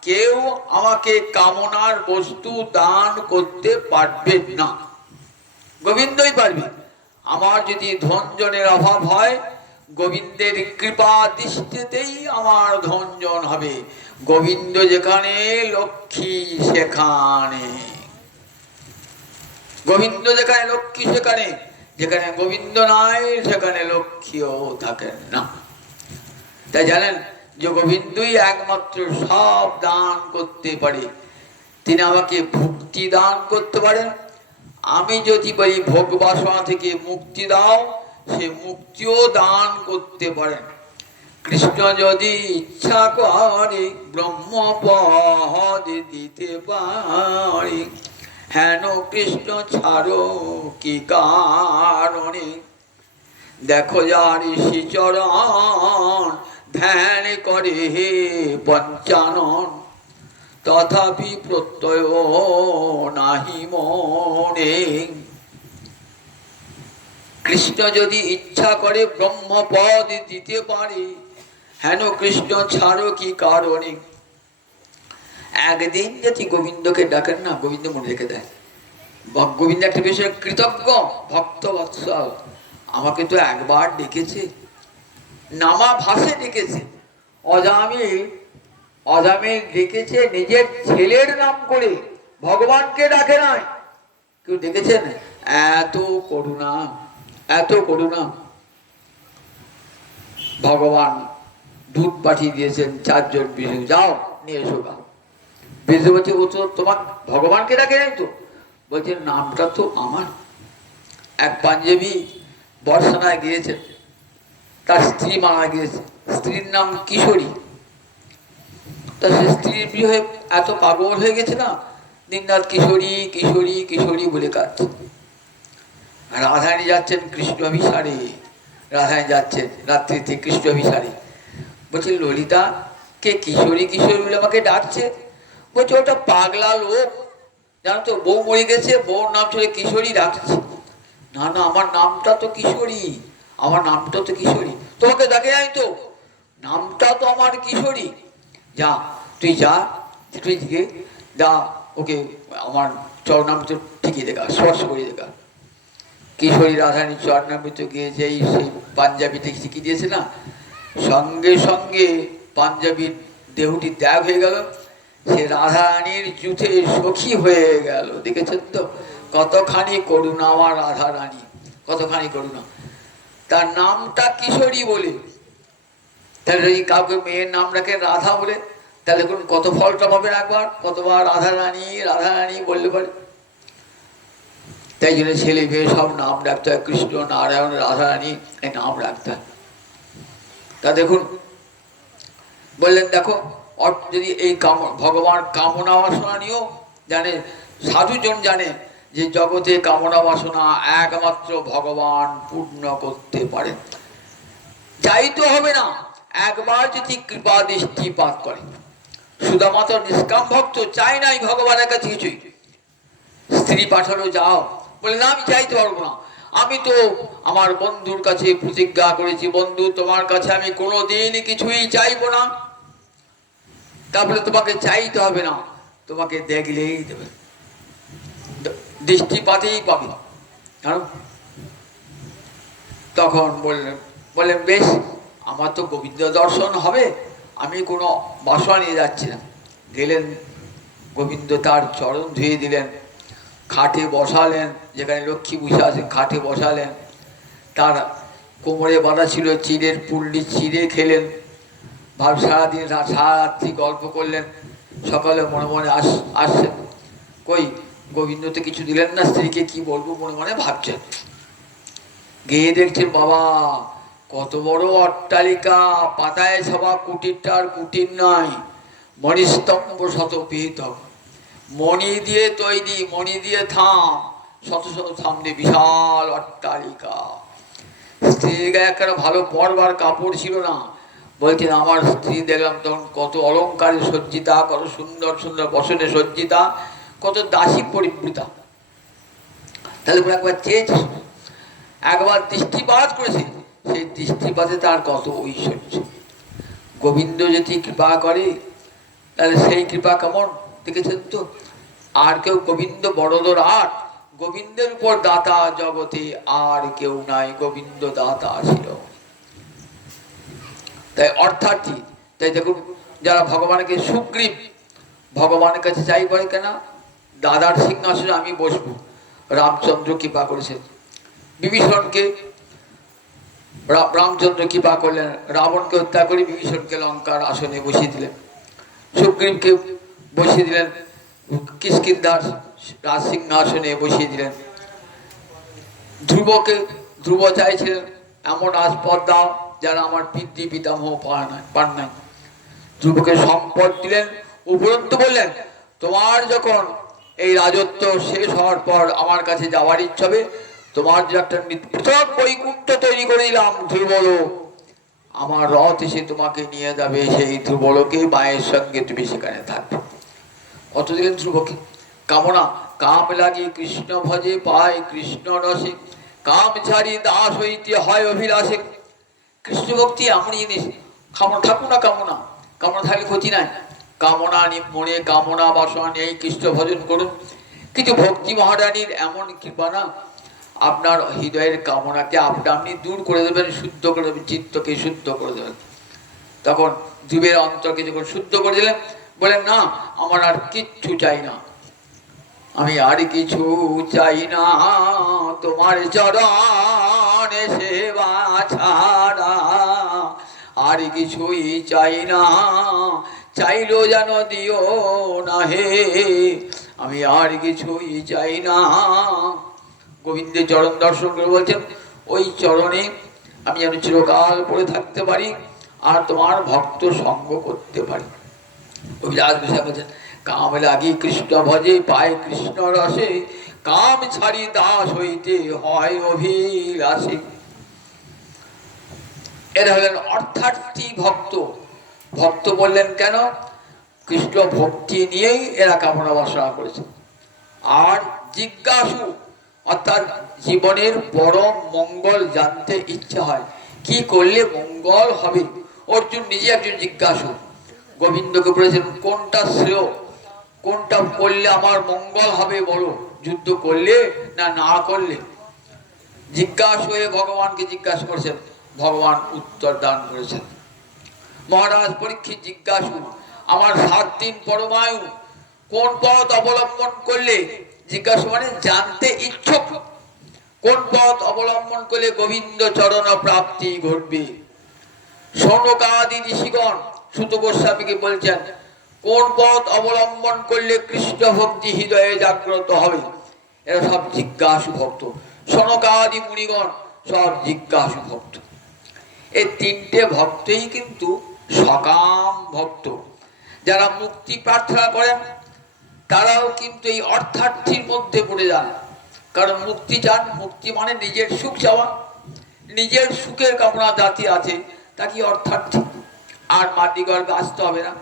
কেউ আমাকে কামনার বস্তু দান করতে পারবে না, গোবিন্দই পারবে। আমার যদি ধনজনের অভাব হয়, গোবিন্দের কৃপা দৃষ্টিতেই আমার ধনজন হবে। গোবিন্দ যেখানে, লক্ষ্মী সেখানে। গোবিন্দ যেখানে, লক্ষ্মী সেখানে। যেখানে গোবিন্দ নাই, সেখানে লক্ষ্মীও থাকেন না। তাই জানেন যে গোবিন্দই একমাত্র সব দান করতে পারে। তিনি আমাকে ভক্তি দান করতে পারেন। আমি যদি বলি ভোগ বাসনা থেকে মুক্তি দাও, সে মুক্তিও দান করতে পারেন। কৃষ্ণ যদি ইচ্ছা করে ব্রহ্মপদ দিতে পারে, হেন কৃষ্ণ ছাড়ো কি কারণে। দেখো যার শ্রীচরণ ধ্যান করে হে পঞ্চানন, তথাপি প্রত্যয় নাহি মনে। কৃষ্ণ যদি ইচ্ছা করে ব্রহ্মপদ দিতে পারে, হেন কৃষ্ণ ছাড়ো কি কারণে। একদিন যদি গোবিন্দকে ডাকেন না, গোবিন্দ মনে রেখে দেয়। গোবিন্দ একটা বিষয়ে কৃতজ্ঞ ভক্ত বৎসল। আমাকে তো একবার ডেকেছে, নামা ভাসে ডেকেছে, অজামিল ডেকেছে নিজের ছেলের নাম করে, ভগবানকে ডাকে নাই। কেউ ডেকেছেন? এত করুণা, এত করুণা। ভগবান দুধ পাঠিয়ে দিয়েছেন 4 জন বিষ্ণু, যাও নিয়ে এসো গা। বিষ্ণু বলছে ও তো তোমার ভগবানকে ডাকে নাই তো। বলছে নামটা তো আমার। এক পাঞ্জাবি বর্ষানায় গিয়েছেন, তার স্ত্রী মারা গিয়েছে, স্ত্রীর নাম কিশোরী। তা সে স্ত্রীর প্রিয় হয়ে এত পাগল হয়ে গেছে না, দিনরাত কিশোরী কিশোরী কিশোরী বলে কাঁদছে। রাধারানী যাচ্ছেন কৃষ্ণ অভিসারে, রাধারানী যাচ্ছেন রাত্রিতে কৃষ্ণ অভিসারে। বলছে ললিতা কে কিশোরী কিশোরী বলে আমাকে ডাকছে? বলছে ওটা পাগলা লোক, জানো তো, বউ মরে গেছে, বউর নাম ছিল কিশোরী, ডাকছে। না না, আমার নামটা তো কিশোরী, আমার নামটা তো কিশোরী। তোমাকে ডাকে যাই তো, নামটা তো আমার কিশোরী। যা তুই যা, তুই যা, ওকে আমার চরণামৃত ঠিকিয়ে দেখা, স্পর্শ করিয়ে দেখা। কিশোরী রাধারানী চরণামৃত গিয়ে যেই সেই পাঞ্জাবিতে শিখিয়ে দিয়েছে না, সঙ্গে সঙ্গে পাঞ্জাবির দেহটি ত্যাগ হয়ে গেল, সে রাধারানীর যুথে সখী হয়ে গেল। দেখেছেন তো কতখানি করুণা আমার রাধারানী, কতখানি করুণা। তার নামটা কিশোরী বলে, তাহলে যদি কাউকে মেয়ের নাম রাখে রাধা বলে, তাহলে দেখুন কত ফলটা পাবেন একবার, কতবার রাধারানী রাধারানী বললে পারে। তাই জন্য ছেলে মেয়ে সব নাম রাখতে হয়, কৃষ্ণ নারায়ণ রাধারানী এই নাম রাখতে হয়। তা দেখুন বললেন দেখো, যদি এই ভগবান কামনা বাসনা নিয়েও জানে, সাধুজন জানে যে জগতে কামনা বাসনা একমাত্র ভগবান পূর্ণ করতে পারে। চাইতে হবে না, একবার যদি কৃপা দৃষ্টিপাত করে। সুদামাত্র নিষ্কাম ভক্ত, চাই নাই ভগবানের কাছে কিছুই। স্ত্রী পাঠালো যাও, বলে না আমি চাইতে পারবো না, আমি তো আমার বন্ধুর কাছে প্রতিজ্ঞা করেছি, বন্ধু তোমার কাছে আমি কোনোদিন কিছুই চাইবো না। তারপরে তোমাকে চাইতে হবে না, তোমাকে দেখলেই দেবে, দৃষ্টিপাতেই পাবে। তখন বললেন বেশ, আমার তো গোবিন্দ দর্শন হবে, আমি কোনো বাসনা নিয়ে যাচ্ছি না। গেলেন, গোবিন্দ তার চরণ ধুয়ে দিলেন, খাটে বসালেন, যেখানে লক্ষ্মী বসে আছেন খাটে বসালেন, তার কোমরে বাঁধা ছিল চিড়ের পুল্লি, চিড়ে খেলেন, ভাব সারাদিন সারা রাত্রি গল্প করলেন। সকালে মনে মনে আসছেন, কই গোবিন্দ তো কিছু দিলেন না, স্ত্রীকে কি বলবো মনে মনে ভাবছেন। গিয়ে দেখছেন বাবা কত বড় অট্টালিকা, পাতায় ছাপা কুটিরটার কুটির নাই, মণিস্তম্ভ শত পিহিত, মণি দিয়ে তৈরি, মণি দিয়ে থাম, শত শত থাম দিয়ে বিশাল অট্টালিকা। স্ত্রীর গায়ে একটা ভালো পরবার কাপড় ছিল না। বলছেন আমার স্ত্রী দেখলাম তখন কত অলঙ্কারে সজ্জিতা, কত সুন্দর সুন্দর বসনে সজ্জিতা, কত দাসী পরিবৃতা। তাহলে একবার চেয়েছে, একবার দৃষ্টিপাত করেছে, সেই দৃষ্টিপাতে তার কত ঐশ্বর্য। গোবিন্দ যদি কৃপা করে তাহলে সেই কৃপা কেমন দেখেছেন তো। আর কেউ গোবিন্দ বড়দর আট, গোবিন্দের উপর দাতা জগতে আর কেউ নাই, গোবিন্দ দাতা ছিল। তাই অর্থাৎ তাই দেখুন যারা ভগবানকে সুগ্রীব ভগবানের কাছে চাই করে কেনা, দাদার সিংহাসনে আমি বসবো। রামচন্দ্র কৃপা করেছেন বিভীষণকে, রামচন্দ্র কৃপা করলেন, রাবণকে হত্যা করে বিভীষণকে লঙ্কার আসনে বসিয়ে দিলেন, সুগ্রীবকে বসিয়ে দিলেন কিষ্কিন্ধার রাজ সিংহাসনে বসিয়ে দিলেন, ধ্রুব চাইছিলেন এমন রাজপদ দাও যারা আমার পিতৃ পিতামহ পান নাই, ধ্রুবকে সম্পদ দিলেন। উপরন্তু বললেন তোমার যখন এই রাজত্ব শেষ হওয়ার পর আমার কাছে যাওয়ার ইচ্ছা হবে, তোমার যে একটা পৃথক বৈকুণ্ঠ তৈরি করে দিলাম ধ্রুবলোক, আমার রথ এসে তোমাকে নিয়ে যাবে সেই ধ্রুবলোকে, মায়ের সঙ্গে তুমি সেখানে থাকবে। কত দিলেন ধ্রুবকে কামনা, কাম লাগি কৃষ্ণ ভজে পায় কৃষ্ণ রসে, কাম ছাড়ি দাস হইতে হয় অভিলাষে। কৃষ্ণ ভক্তি এমন জিনিস, কামনা থাকুক না, কামনা কামনা থাকলে ক্ষতি নাই, কামনা মনে কামনা বাসনা নেই, কৃষ্ণ ভজন করুন। কিন্তু ভক্তি মহারানীর এমন কৃপা না, আপনার হৃদয়ের কামনাকে আপনি দূর করে দেবেন, শুদ্ধ করে দেবেন, চিত্তকে শুদ্ধ করে দেবেন। তখন ধ্রুবের অন্তরকে যখন শুদ্ধ করে দিলেন, বলেন না আমার আর কিচ্ছু চাই না, আমি আর কিছু চাই না, তোমার চরণে সেবা ছাড়া আর কিছুই চাই না, চাইলো যেন দিও না হে, আমি আর কিছুই চাই না। গোবিন্দের চরণ দর্শন করে বলছেন ওই চরণে আমি যেন চিরকাল পড়ে থাকতে পারি আর তোমার ভক্ত সঙ্গ করতে পারি। কবিরাজ বলছেন কাম লাগি কৃষ্ণ ভজে পায় কৃষ্ণ রসে, কাম ছাড়ি দাস হইতে হয় অভিলাষে। এরা হলেন অর্থার্থী ভক্ত। ভক্ত বললেন কেন? কৃষ্ণ ভক্তি নিয়েই এরা কামনা বাসনা করেছে। আর জিজ্ঞাসু অর্থাৎ জীবনের পরম মঙ্গল জানতে ইচ্ছা হয়, কি করলে মঙ্গল হবে। অর্জুন নিজে একজন জিজ্ঞাসু। গোবিন্দকে বলেছেন কোনটা শ্রেয়, কোনটা করলে আমার মঙ্গল হবে, বলো, যুদ্ধ করলে না না করলে। জিজ্ঞাসু হয়ে ভগবানকে জিজ্ঞাসা করেছেন, ভগবান উত্তর দান করেছেন। মহারাজ পরীক্ষিত জিজ্ঞাসু, আমার 7 দিন পরমায়ু, কোন পথ অবলম্বন করলে, জিজ্ঞাসা মানে জানতে ইচ্ছুক, কোন পথ অবলম্বন করলে গোবিন্দ চরণ প্রাপ্তি ঘটবে। সৌনকাদি ঋষিগণ সুত গোস্বামীকে বলছেন কোন পথ অবলম্বন করলে কৃষ্ণ ভক্তি হৃদয়ে জাগ্রত হবে। এরা সব জিজ্ঞাসু ভক্ত। সনকাদি মুনিগণ সব জিজ্ঞাসু ভক্ত। এই 3টে ভক্তই কিন্তু সকাম ভক্ত। যারা মুক্তি প্রার্থনা করেন তারাও কিন্তু এই অর্থার্থীর মধ্যে পড়ে যান। কারণ মুক্তি চান, মুক্তি মানে নিজের সুখ চাওয়া, নিজের সুখের কামনা জাতি আছে, তা কি অর্থার্থী। আর মাটি গর্বে আসতে হবে না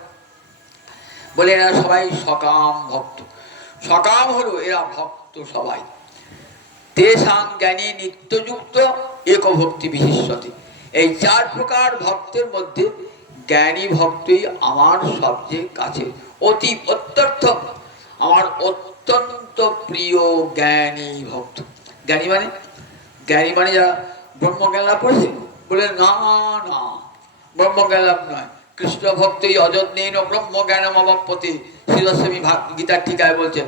বলে এরা সবাই সকাম ভক্ত। সকাম হলো এরা ভক্ত সবাই। তেষাং জ্ঞানী নিত্যযুক্ত এক ভক্তি বিশিষ্যতে। এই 4 প্রকার ভক্তের মধ্যে জ্ঞানী ভক্তই আমার সবচেয়ে কাছে, অতি অত্যর্থ আমার অত্যন্ত প্রিয় জ্ঞানী ভক্ত। জ্ঞানী মানে, জ্ঞানী মানে যারা ব্রহ্মজ্ঞান লাভ করেছে, বলে না না ব্রহ্মজ্ঞান লাভ নয়, কৃষ্ণ ভক্তই অযত্নেন ব্রহ্মজ্ঞানম অবাপ্যতে। শ্রীস্বামী গীতার টিকায় বলছেন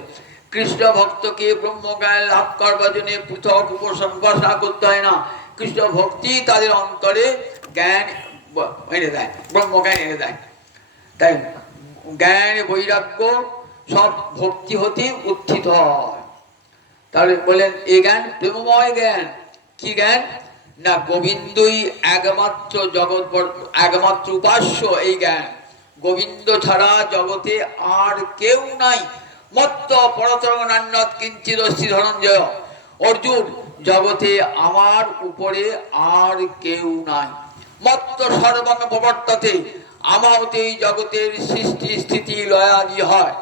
কৃষ্ণ ভক্তকে ব্রহ্মজ্ঞান লাভ করবার জন্য পৃথক উপাসনা করতে হয় না। কৃষ্ণ ভক্তি তাদের অন্তরে জ্ঞান এনে দেয়, ব্রহ্মজ্ঞান এনে দেয়। তাই জ্ঞান বৈরাগ্য সব ভক্তি হতে উত্থিত হয়। তাহলে বলেন এই জ্ঞান প্রেমময় জ্ঞান। কি জ্ঞান না গোবিন্দই একমাত্র জগৎ, একমাত্র উপাস্য। এই জ্ঞান গোবিন্দ ছাড়া জগতে আর কেউ নাই। মত্ত পরতরং নান্যৎ কিঞ্চিৎ অস্তি ধনঞ্জয়। অর্জুন, জগতে আমার উপরে আর কেউ নাই। মত্ত সর্বং প্রবর্ততে। আমাতেই জগতের সৃষ্টি স্থিতি লয়াদি হয়।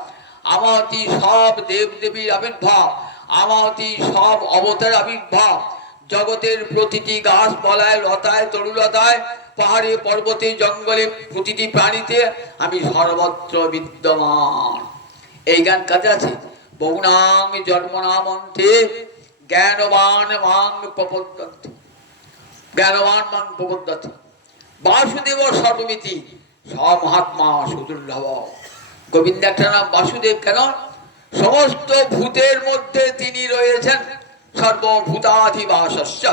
আমাতি সব দেবদেবীর আবির্ভাব, আমাতি সব অবতার আবির্ভাব। জগতের প্রতিটি গাছপালায়, লতায়, তরুলতায়, পাহাড়ে, পর্বতে, জঙ্গলে, প্রতিটি প্রাণীতে আমি সর্বত্র বিদ্যমান। এই জ্ঞান কাজে আছে। বহুনাং জন্মনামন্তে জ্ঞানবান মাং প্রপদ্যন্তে। জ্ঞানবান মাং প্রপদ্যতে। বাসুদেব সর্বমিতি সমহাত্মা সুদুর্লভ। গোবিন্দ একটা নাম বাসুদেব কেন? সমস্ত ভূতের মধ্যে তিনি রয়েছেন। সর্বভূতাধিবাসস্য।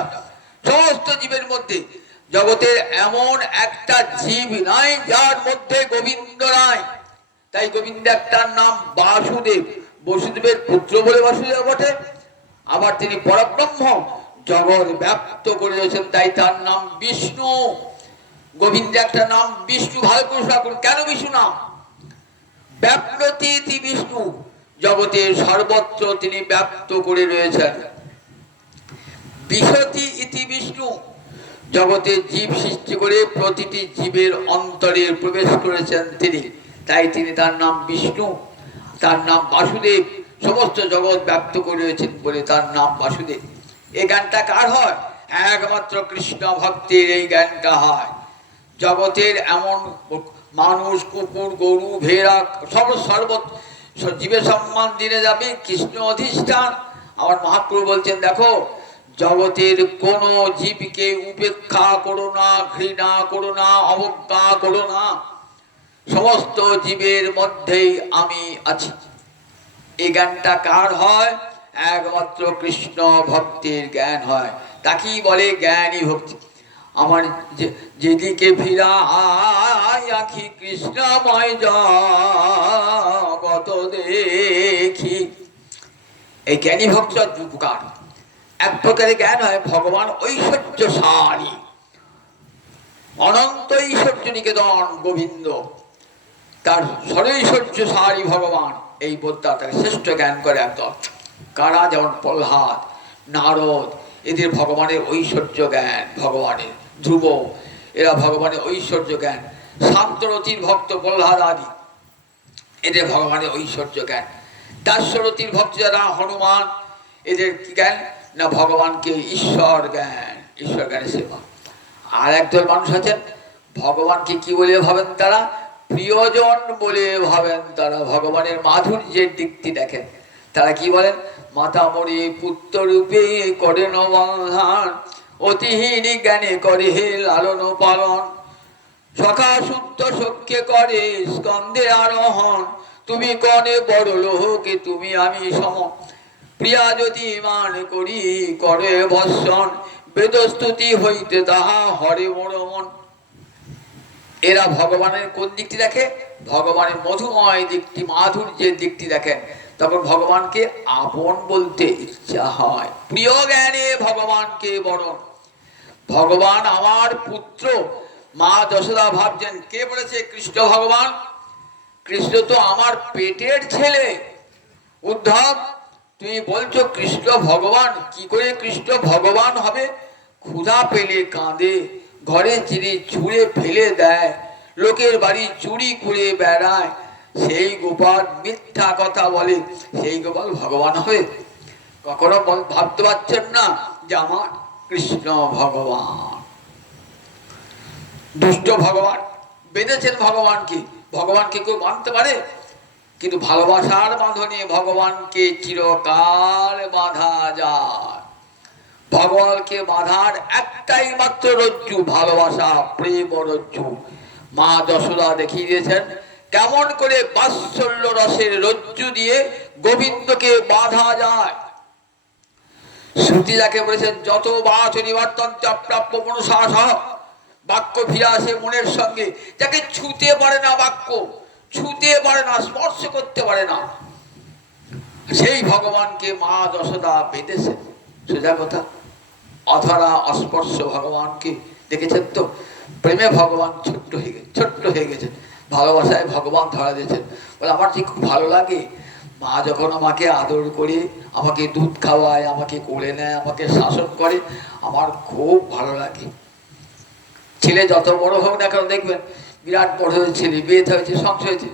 সমস্ত জীবের মধ্যে। জগতের এমন একটা জীব নাই যার মধ্যে গোবিন্দ নাই। তাই গোবিন্দ একটা নাম বাসুদেব। বসুদেবের পুত্র বলে বাসুদেব বটে, আবার তিনি পরব্রহ্ম, জগৎ ব্যাপ্ত করে রয়েছেন, তাই তার নাম বিষ্ণু। গোবিন্দ একটা নাম বিষ্ণু। ভালো করে শুনুন, কেন বিষ্ণু নাম? ব্যাপ্তি ইতি বিষ্ণু। জগতের সর্বত্র তিনি ব্যাপ্ত করে রয়েছেন। বিশতি ইতি বিষ্ণু। জগতে জীব সৃষ্টি করে প্রতিটি জীবের অন্তরে প্রবেশ করেছেন তিনি, তাই তিনি তার নাম বিষ্ণু। তার নাম বাসুদেব। সমস্ত জগৎ ব্যাপ্ত করে রয়েছেন বলে তার নাম বাসুদেব। এই জ্ঞানটা কার হয়? একমাত্র কৃষ্ণ ভক্তের এই জ্ঞানটা হয়। জগতের এমন মানুষ, কুকুর, গরু, ভেড়া সর্ব জীবের সম্মান দিনে যাবে কৃষ্ণ অধিষ্ঠান। আমার মহাপ্রভু বলছেন দেখো, জগতের কোন জীবকে উপেক্ষা করো না, ঘৃণা করো না, অবজ্ঞা করো না। সমস্ত জীবের মধ্যেই আমি আছি। এই জ্ঞানটা কার হয়? একমাত্র কৃষ্ণ ভক্তের জ্ঞান হয়। তাকেই বলে জ্ঞানী ভক্তি। আমার যেদিকে ফিরা আখি কৃষ্ণময় জগত দেখি। এই জ্ঞানী ভক্ত দু প্রকার। এক প্রকারের জ্ঞান হয় ভগবান ঐশ্বর্যশালী, অনন্ত ঐশ্বর্য নিকেতন গোবিন্দ। তার সরৈশ্বর্য সারি ভগবান এই বোধটা তাকে শ্রেষ্ঠ জ্ঞান করে একদম। কারা? যেমন প্রহ্লাদ, নারদ, এদের ভগবানের ঐশ্বর্য জ্ঞান, ভগবানের ধ্রুব, এরা ভগবানের ঐশ্বর্য জ্ঞান। শান্তরতির ভক্ত প্রহ্লাদ আদি, এদের ভগবানের ঐশ্বর্য জ্ঞান। দাস্যরতির ভক্ত যারা হনুমান, এদের কি জ্ঞান? না ভগবানকে ঈশ্বর জ্ঞান, ঈশ্বর জ্ঞানের সেবা। আর একদল মানুষ আছেন ভগবানকে কি বলে ভাবেন? তারা প্রিয়জন বলে ভাবেন। তারা ভগবানের মাধুর্যের দিকটি দেখেন। তারা কি বলেন? মাতা মরি পুত্র রূপে করে নবধান, অতিহীন জ্ঞানে করে হে লালন পালন, সখা শুদ্ধ সখ্যে করে স্কন্ধে আরোহণ, তুমি কনে বড় লোহকে তুমি আমি সম, প্রিয়া যদি মান করি করে ভৎসন, বেদস্তুতি হইতে তাহা হরে মোর মন। এরা ভগবানের কোন দিকটি দেখে? ভগবানের মধুময় দিকটি, মাধুর্যের দিকটি দেখেন। তখন ভগবানকে আপন বলতে ইচ্ছা হয়। প্রিয় জ্ঞানে ভগবানকে বরণ। ভগবান আমার পুত্র। মা যশোদা ভাবছেন, কে বলেছে? কৃষ্ণ ভগবান। কৃষ্ণ তো আমার পেটের ছেলে। উদ্ধব, তুমি বলছো কৃষ্ণ ভগবান। কি করে কৃষ্ণ ভগবান হবে? ক্ষুধা পেলে কাঁদে, ঘরে চিড়ে ছুঁড়ে ফেলে দেয়, লোকের বাড়ি চুরি করে বেড়ায়, সেই গোপাল মিথ্যা কথা বলে, সেই গোপাল ভগবান হবে? কখনো ভাবতে পারছেন না যে আমার কৃষ্ণ ভগবান। দুষ্ট ভগবান বেঁধেছেন ভগবানকে। ভগবানকে কেউ মানতে পারে? কিন্তু ভালোবাসার বাঁধনে ভগবানকে চিরকাল বাঁধা যায়। ভগবানকে বাঁধার একটাই মাত্র রজ্জু, ভালোবাসা, প্রেম রজ্জু। মা যশোদা দেখিয়ে দিয়েছেন কেমন করে বাৎসল্য রসের রজ্জু দিয়ে গোবিন্দকে বাঁধা যায়। শ্রুতি যাকে বলেছেন, যত বাচ নিবর্তন্তে অপ্রাপ্য মনুষাস, বাক্য ফিরে আসে মনের সঙ্গে। যাকে ছুঁতে পারে না, বাক্য ছুঁতে পারে না, স্পর্শ করতে পারে না, সেই ভগবানকে মা যশোদা বেঁধেছেন। সোজা কথা, অধরা অস্পর্শ ভগবানকে দেখেছেন তো? প্রেমে ভগবান ছোট্ট হয়ে গেছে, ছোট্ট হয়ে গেছেন। ভালোবাসায় ভগবান ধরা দিয়েছেন। বলে আমার ঠিক খুব ভালো লাগে, মা যখন আমাকে আদর করে, আমাকে দুধ খাওয়ায়, আমাকে কোলে নেয়, আমাকে শাসন করে, আমার খুব ভালো লাগে। ছেলে যত বড় হোক না কেন দেখবেন, বিরাট বড় হয়েছে ছেলে, বিয়ে হয়েছে, সংসার হয়েছে,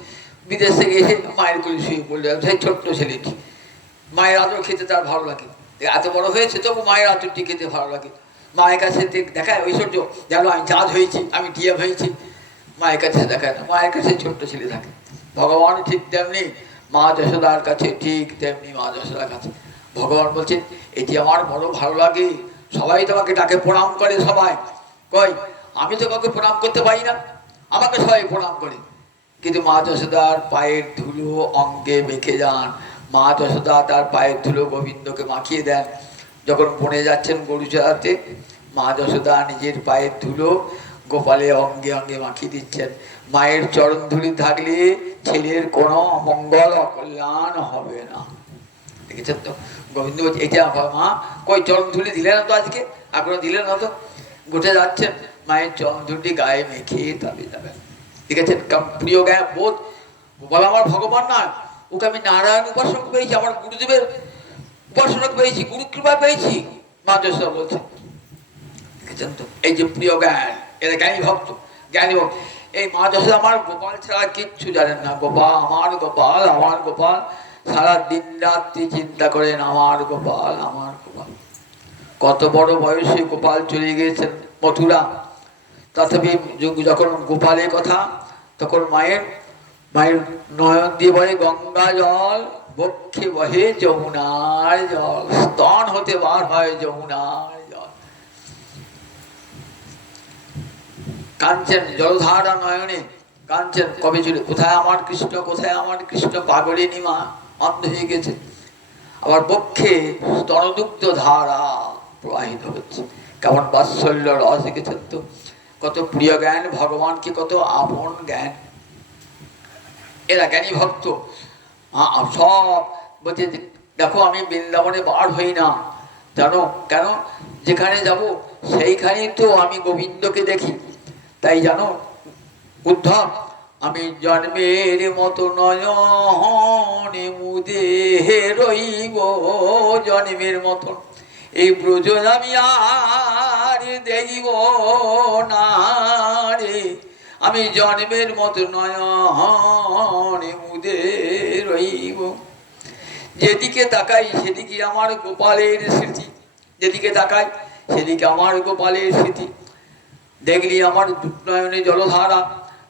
বিদেশ থেকে এসে মায়ের কোলে শুয়ে পড়লে সেই ছোট্ট ছেলেটি মায়ের আদর খেতে তার ভালো লাগে। এত বড় হয়েছে তবু মায়ের আদরটি খেতে ভালো লাগে। মায়ের কাছে দেখায় ঐশ্বর্য, যেন আমি জাজ হয়েছি, আমি ডিএম হয়েছি। মায়ের কাছে দেখায় না, মায়ের কাছে ছোট্ট ছেলে থাকে। ভগবান ঠিক তেমনি, মা যশোদার কাছে ঠিক তেমনি, মা যশোদার কাছে ভগবান বলছেন এটি আমার বড় ভালো লাগে। সবাই তোমাকে ডাকে, প্রণাম করে সবাই। কই, আমি তো কাউকে প্রণাম করতে পারি না, আমাকে সবাই প্রণাম করে। কিন্তু মা যশোদার পায়ের ধুলো অঙ্গে মেখে যান। মা যশোদা তার পায়ের ধুলো গোবিন্দকে মাখিয়ে দেন। যখন বনে যাচ্ছেন গরু চড়াতে, মা যশোদা নিজের পায়ের ধুলো গোপালের অঙ্গে অঙ্গে মাখিয়ে দিচ্ছেন। মায়ের চরণ ধুলি থাকলে ছেলের কোনো অমঙ্গল অকল্যাণ হবে না। দেখেছেন তো? গোবিন্দ বলছে এটা মা, কই চরণ ধুলি দিলে না তো আজকে, এখনো দিলে না তো। গোটে যাচ্ছেন, মায়ের চরণ ধুলি গায়ে মেখে তবে যাবেন। দেখেছেন কেমন প্রিয় জ্ঞান বোধ। বলে আমার ভগবান না, ওকে আমি নারায়ণ উপাসক পেয়েছি, আমার গুরুদেবের উপাসনা পেয়েছি, গুরু কৃপা পেয়েছি। মা যশোদা বলছে, দেখেছেন তো? এই যে প্রিয় জ্ঞান, এরা জ্ঞানী ভক্ত, জ্ঞানী ভক্ত। এই মা যশোদা আমার গোপাল ছাড়া কিচ্ছু জানেন না। গোপাল, আমার গোপাল, আমার গোপাল, সারা দিন রাত্রি চিন্তা করেন আমার গোপাল, আমার গোপাল। কত বড় বয়সে গোপাল চলে গিয়েছেন মথুরা। তথাপি যখন গোপালের কথা, তখন মায়ের নয়ন দিয়ে বলে গঙ্গা জল, বক্ষে বহে যমুনার জল, স্তন হতে বার হয় যমুনার জল। কাঞ্চন জলধারা নয়নে, কাঞ্চন কবে চলে, কোথায় আমার কৃষ্ণ, কোথায় আমার কৃষ্ণ, পাগলে নিমা অন্ধ হয়ে গেছে। আবার বক্ষে স্তনদুগ্ধ ধারা প্রবাহিত হচ্ছে। কেমন বাৎসল্য রস দেখেছেন তো? কত প্রিয় জ্ঞান, ভগবানকে কত আপন জ্ঞান। এরা জ্ঞানী ভক্ত। সব বলছে দেখো আমি বৃন্দাবনে বার হই না, জানো কেন? যেখানে যাব সেইখানেই তো আমি গোবিন্দকে দেখি। তাই জানো উদ্ধব, আমি জন্মের মতো নয়নে মুদে রইব, জন্মের মতো এই ব্রজ আমি আর দেখিব না রে, আমি জন্মের মতো নয়নে মুদে রইব। যেদিকে তাকাই সেদিকে আমার গোপালের স্মৃতি, যেদিকে তাকাই সেদিকে আমার গোপালের স্মৃতি, দেখলি আমার নয়নে জলধারা।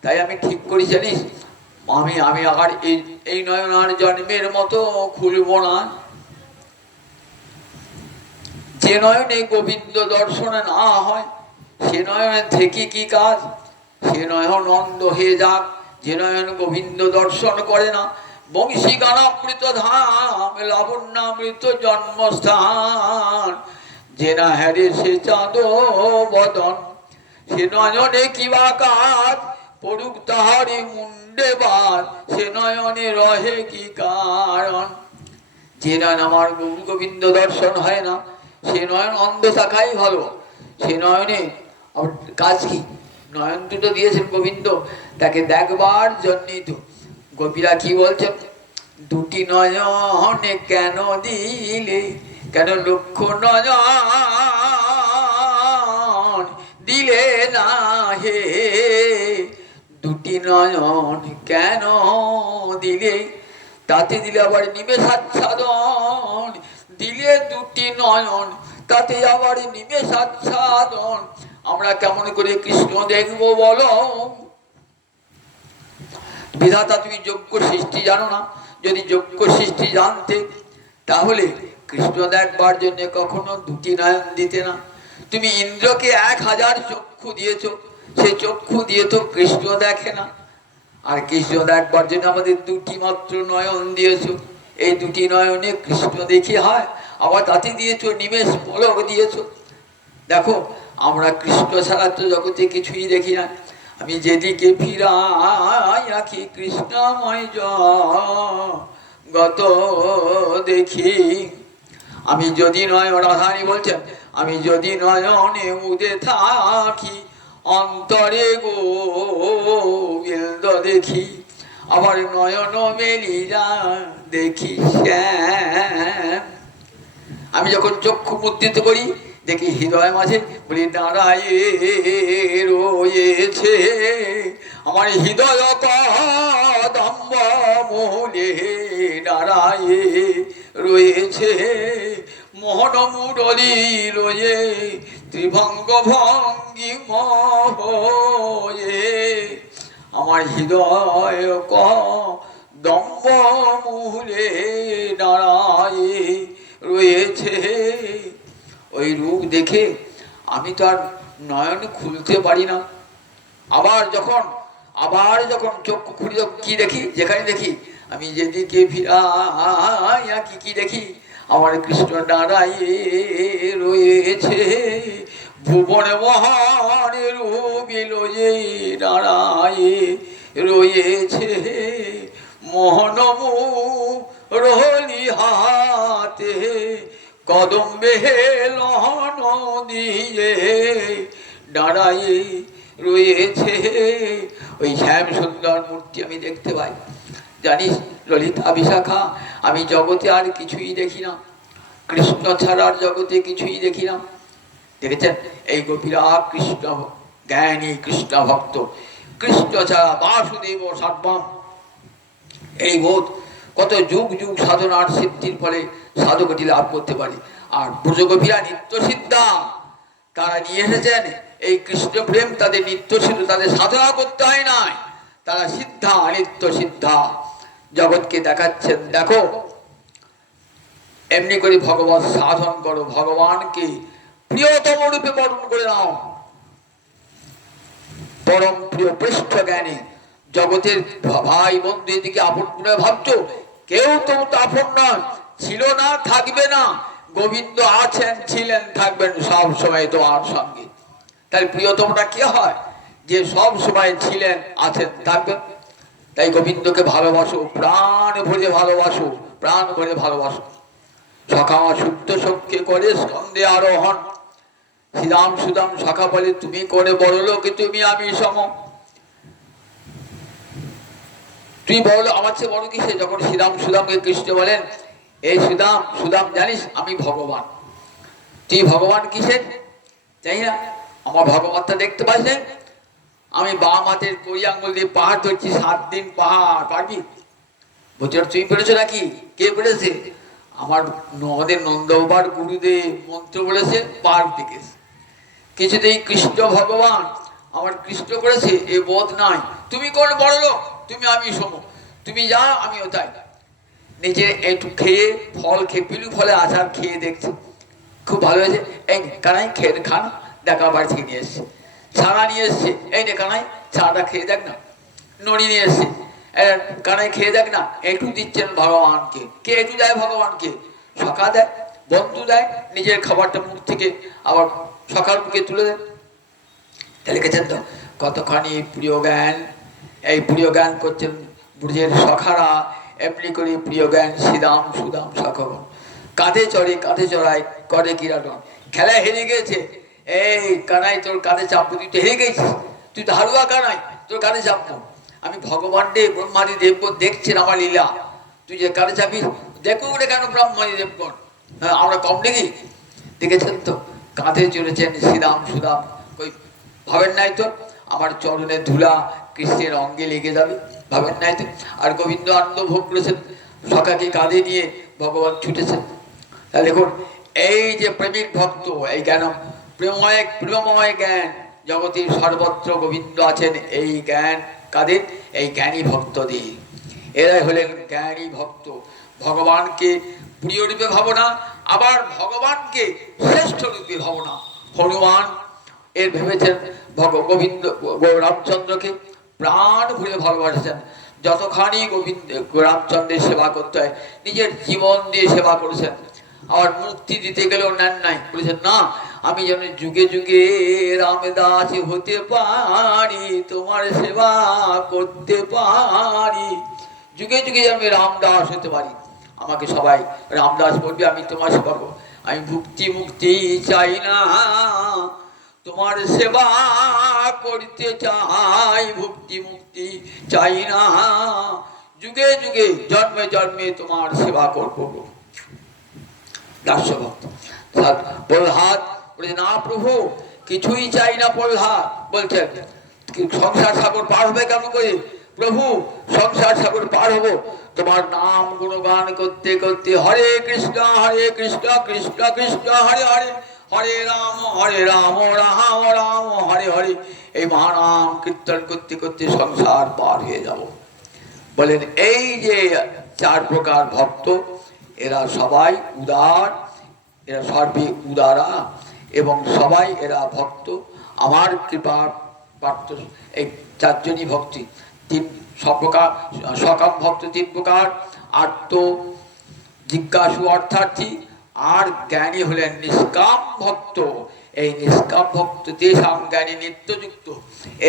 তাই আমি ঠিক করি জানিস, আমি আর এই নয়ন আর জন্মের মতো খুলব না। যে নয়নে গোবিন্দ দর্শন না হয় সে নয়নে থেকে কি কাজ? সে নয়ন অন্ধ হয়ে যাক যে নয়ন গোবিন্দ দর্শন করে না। বংশী গানামৃত ধাম লাবণ্যামৃত জন্মস্থান, যে না হ্যারে সে চাঁদ বদন, সে নয়নে কিবা কাজ পড়ুক তাহারি মুন্ডে বাদ, সে নয়নে রহে কি কারণ? যে নয়ন আমার গৌর গোবিন্দ দর্শন হয় না সে নয়ন অন্ধ থাকাই ভালো। সে নয়নে কাজ কি? নয়ন দুটো দিয়েছেন গোবিন্দ তাকে দেখবার জন্যই তো। গোপীরা কি বলছেন? দুটি নয়নে কেন দিলে, কেন লক্ষ নয়ন দিলে না হে, দুটি নয়ন কেন দিলে? তাতে দিলে আবার নিমেষাচ্ছাদন, দিলে দুটি নয়ন তাতে আবার নিমেষাচ্ছাদন। আমরা কেমন করে কৃষ্ণ দেখবো বলো? বিধাতা তুমি যোগ্য সৃষ্টি জানো না, যদি যোগ্য সৃষ্টি জানতে তাহলে কৃষ্ণ দেখবার জন্য কখনো দুটি নয়ন দিতে না। তুমি ইন্দ্রকে 1000 চক্ষু দিয়েছ, সে চক্ষু দিয়ে তো কৃষ্ণ দেখে না। আর কৃষ্ণ দেখবার জন্য আমাদের দুটি মাত্র নয়ন দিয়েছ, এই দুটি নয়নে কৃষ্ণ দেখি হয়, আবার তাতে দিয়েছ নিমেষ পলক দিয়েছ। দেখো আমরা কৃষ্ণ ছাড়া তো জগতে কিছুই দেখি না। আমি যেদিকে ফিরাই রাখি কৃষ্ণময় জগত দেখি, আমি যদি নয়ন, রাধারানী বলছেন, আমি যদি নয়নে মুদে থাকি অন্তরে গোবিন্দ দেখি, আবার নয়ন মেলিয়া দেখি শ্যাম। আমি যখন চক্ষু মুদ্রিত করি দেখি হৃদয় মাঝে বলি দাঁড়ায় রয়েছে আমার হৃদয় কদম্ব মূলে, দাঁড়ায় রয়েছে মোহন মুরলী রয়ে ত্রিভঙ্গ ভঙ্গি মহয়ে, আমার হৃদয় কদম্ব মূলে দাঁড়ায় রয়েছে। ওই রূপ দেখে আমি তো আর নয়ন খুলতে পারি না। আবার যখন চক্ষু খুলি কি দেখি? যেখানে দেখি আমি যেদিকে ফিরাইয়া কি দেখি? আমার কৃষ্ণ দাঁড়াইয়ে রয়েছে ভুবন মহান রূপিল যে দাঁড়াইয়ে রয়েছে মোহনমু রহলি হাতে কদম্বে লহন দিয়ে দাঁড়াইয়ে রয়েছে। ওই শ্যাম সুন্দর মূর্তি আমি দেখতে পাই। জানিস ললিতা বিশাখা, আমি জগতে আর কিছুই দেখি না, কৃষ্ণ ছাড়ার জগতে কিছুই দেখি না। দেখেছেন এই গোপীরা কৃষ্ণ জ্ঞানী, কৃষ্ণ ভক্ত, কৃষ্ণ ছাড়া বাসুদেব সর্বম এই বোধ কত যুগ যুগ সাধনার সিদ্ধির ফলে সাধকটি লাভ করতে পারে। আর ব্রজগোপীরা নিত্য সিদ্ধা, তারা নিয়ে এসেছেন এই কৃষ্ণ প্রেম, তাদের নিত্য সিদ্ধ, তাদের সাধনা করতে হয় নাই, তারা সিদ্ধা, নিত্য সিদ্ধা জগৎকে দেখাচ্ছেন। দেখো এমনি করে ভগবত সাধন করো, ভগবানকে প্রিয়তম রূপে বরণ করে নাও। পরম প্রিয় পৃষ্ঠ জ্ঞানী জগতের ভাই বন্ধু এদিকে আপন করে ভাবছো, কেউ তো আপন নয়, ছিল না, থাকবে না। গোবিন্দ আছেন, ছিলেন, থাকবেন সব সময় তোমার সঙ্গে। তাই প্রিয়তমটা কি হয়? যে সব সময় ছিলেন, আছেন, থাকবেন। তাই গোবিন্দকে ভালোবাসো, প্রাণ ভরে ভালোবাসো, প্রাণ ভরে ভালোবাসো। সখা শুদ্ধ সখকে করে স্কন্ধে আরোহণ, শ্রীরাম সুদাম সখা বলে তুমি করে বড় লোকে তুমি আমি সম। তুই বল আমার চেয়ে বড় কিসে? যখন শ্রীরাম সুদামকে কৃষ্ণ বলেন, এই সুদাম, সুদাম জানিস আমি ভগবান, তুই ভগবান কিসের? জানি না, আমার ভগবানটা দেখতে পাস না? আমি বাম হাতের কড়ি আঙ্গুল দিয়ে পাহাড় ধরছি, 7 দিন পাহাড় পারবি? বলছে তুই পেরেছো নাকি? কে পেরেছে? আমাদের নন্দবাবার গুরুদেব মন্ত্র বলেছে, পাহাড় দিকে কিছুতেই কৃষ্ণ ভগবান আমার কৃষ্ণ করেছে এ বোধ নাই। তুমি কোন বড় লোক? তুমি আমি সম, তুমি যা আমিও তাই। নিজে একটু খেয়ে ফল খেয়ে পিলু ফলে আচার খেয়ে দেখছে, খুব ভালো হয়েছে, এই কানাই খেয়ে খান, দেখা বাড়ি থেকে নিয়ে এসছে। ছানা নিয়ে এসছে, এই নে কানাই ছানাটা খেয়ে দেখ না। নড়ি নিয়ে এসছে, কানাই খেয়ে দেখ না। একটু দিচ্ছেন ভগবানকে। কে একটু দেয় ভগবানকে? সখা দেয়, বন্ধু দেয়, নিজের খাবারটা মুখ থেকে আবার সকাল মুখে তুলে দেন। লিখেছেন তো কতখানি প্রিয় জ্ঞান, এই প্রিয় জ্ঞান করছেন ব্রজের সখারা, এমনি করে প্রিয় জ্ঞান শ্রীরাম সুদাম সখগণ। কাঁধে চড়ে কাঁধে চড়ায় করে কিরাটন। খেলায় হেরে গেছে, এই কানাই তোর কাঁধে চাপবো, তুই তো হেরে গেছিস, তুই তো হারুয়া কানাই, তোর কাঁধে চাপবো। আমি ভগবান রে ব্রহ্মাদি দেবগণ দেখছেন আমার লীলা, তুই যে কাঁধে চাপিস, দেখো ওটা কেন ব্রহ্মাদি দেবগণ, হ্যাঁ আমরা কম দেখি? দেখেছেন তো কাঁধে চড়েছেন শ্রীরাম সুদাম। ওই ভাবেন নাই তো আমার চরণের ধুলা কৃষ্ণের অঙ্গে লেগে যাবে? ভাবেন নাই তো? আর গোবিন্দ আনন্দ ভোগ করেছেন, সখাকে কাঁধে নিয়ে ভগবান ছুটেছেন। তাহলে দেখুন এই যে প্রেমিক ভক্ত, এই জ্ঞান প্রেমময় প্রেমময় জ্ঞান, জগতের সর্বত্র গোবিন্দ আছেন। এই জ্ঞান কাদের? এই জ্ঞানী ভক্তদের। এরাই হলেন জ্ঞানী ভক্ত। ভগবানকে প্রিয় রূপে ভাবনা, আবার ভগবানকে শ্রেষ্ঠ রূপে ভাবনা। হনুমান এর ভেবেছেন গোবিন্দ রামচন্দ্রকে প্রাণ ভরে ভালোবাসেছেন। যতখানি গোবিন্দ রামচন্দ্রের সেবা করতে হয় নিজের জীবন দিয়ে সেবা করেছেন। আবার মুক্তি দিতে গেলেও নেন নাই, বলেছেন না আমি যেন যুগে যুগে রামদাস হতে পারি, তোমার সেবা করতে পারি, যুগে যুগে আমি রামদাস হতে পারি, আমাকে সবাই রামদাস বলবে, আমি তোমার সেবা করব। আমি ভুক্তি মুক্তি চাই না, তোমার সেবা করতে চাই, ভুক্তি মুক্তি চাই না, যুগে যুগে জন্মে জন্মে তোমার সেবা করবো। দাস্যভক্ত প্রহ্লাদ বলছে না প্রভু কিছুই চাই না। প্রহ্লাদ বলছেন সংসার সাগর পার হবে কেমন করে? প্রভু সংসার সাগর পার হবো তোমার নাম গুণগান করতে করতে, হরে কৃষ্ণ কৃষ্ণ কৃষ্ণ হরে হরে, হরে রাম রাম রাম হরে হরে, এই মহানাম কীর্তন করতে করতে সংসার পার হয়ে যাব। বলেন এই যে 4 প্রকার ভক্ত, এরা সবাই উদার, এরা সর্বে উদারা এবং সবাই এরা ভক্ত আমার কৃপার প্রাপ্ত। এই 4 জনই ভক্তি। 3 প্রকার সকাম ভক্ত 3 প্রকার, আর্ত জিজ্ঞাসু অর্থার্থী আর জ্ঞানী হলেন নিষ্কাম ভক্ত। এই নিষ্কাম ভক্ত তেষাং জ্ঞানী নিত্যযুক্ত।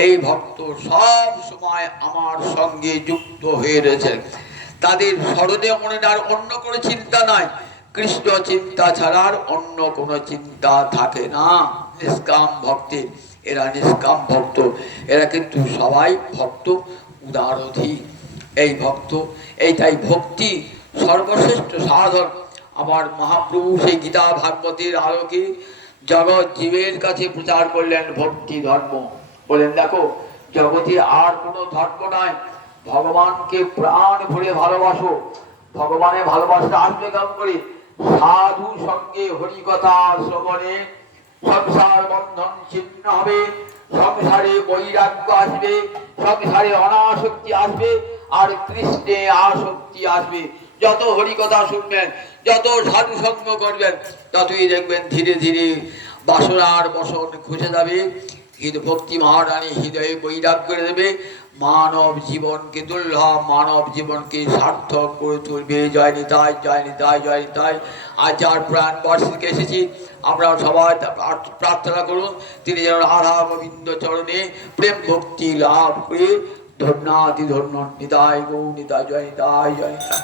এই ভক্ত সব সময় আমার সঙ্গে যুক্ত হয়ে রয়েছে, তাদের স্মরণে মনে আর অন্য কোনো চিন্তা নাই, কৃষ্ণ চিন্তা ছাড়ার অন্য কোনো চিন্তা থাকে না নিষ্কাম ভক্তের। এরা নিষ্কাম ভক্ত, এরা কিন্তু সবাই ভক্ত উদারধি। এই ভক্ত এইটাই ভক্তি সর্বশ্রেষ্ঠ সাধন। আমার মহাপ্রভু সেই গীতা ভাগবতের আলোকে জগৎ জীবের কাছে প্রচার করলেন ভক্তি ধর্ম। বলেন দেখো জগতে আর কোনো ধর্ম নাই, ভগবানকে প্রাণ ভরে ভালোবাসো। ভগবানের ভালোবাসা আসবে কেমন করে? সাধু সঙ্গে হরিকথা শ্রবণে সংসার বন্ধন ছিন্ন হবে, সংসারে বৈরাগ্য আসবে, সংসারে অনাসক্তি আসবে, আর কৃষ্ণে আসক্তি আসবে। যত হরিকথা শুনবেন, যত সাধু সঙ্গ করবেন, ততই দেখবেন ধীরে ধীরে বাসনার বসন খুঁজে যাবে, ভক্তি মহারানী হৃদয়ে বৈরাগ করে দেবে, মানব জীবনকে দুর্লভ, মানব জীবনকে সার্থক করে তুলবে। জয় নিতাই জয় নিতাই জয় নিতাই। আজ যার প্রাণ বর্ষিকে এসেছি আমরা সবাই প্রার্থনা করুন তিনি যেন রাধা গোবিন্দ চরণে প্রেম ভক্তি লাভ করে ধন্যাতি ধন্য। নিতাই গৌ নিতাই জয় নিতাই জয় নিতাই।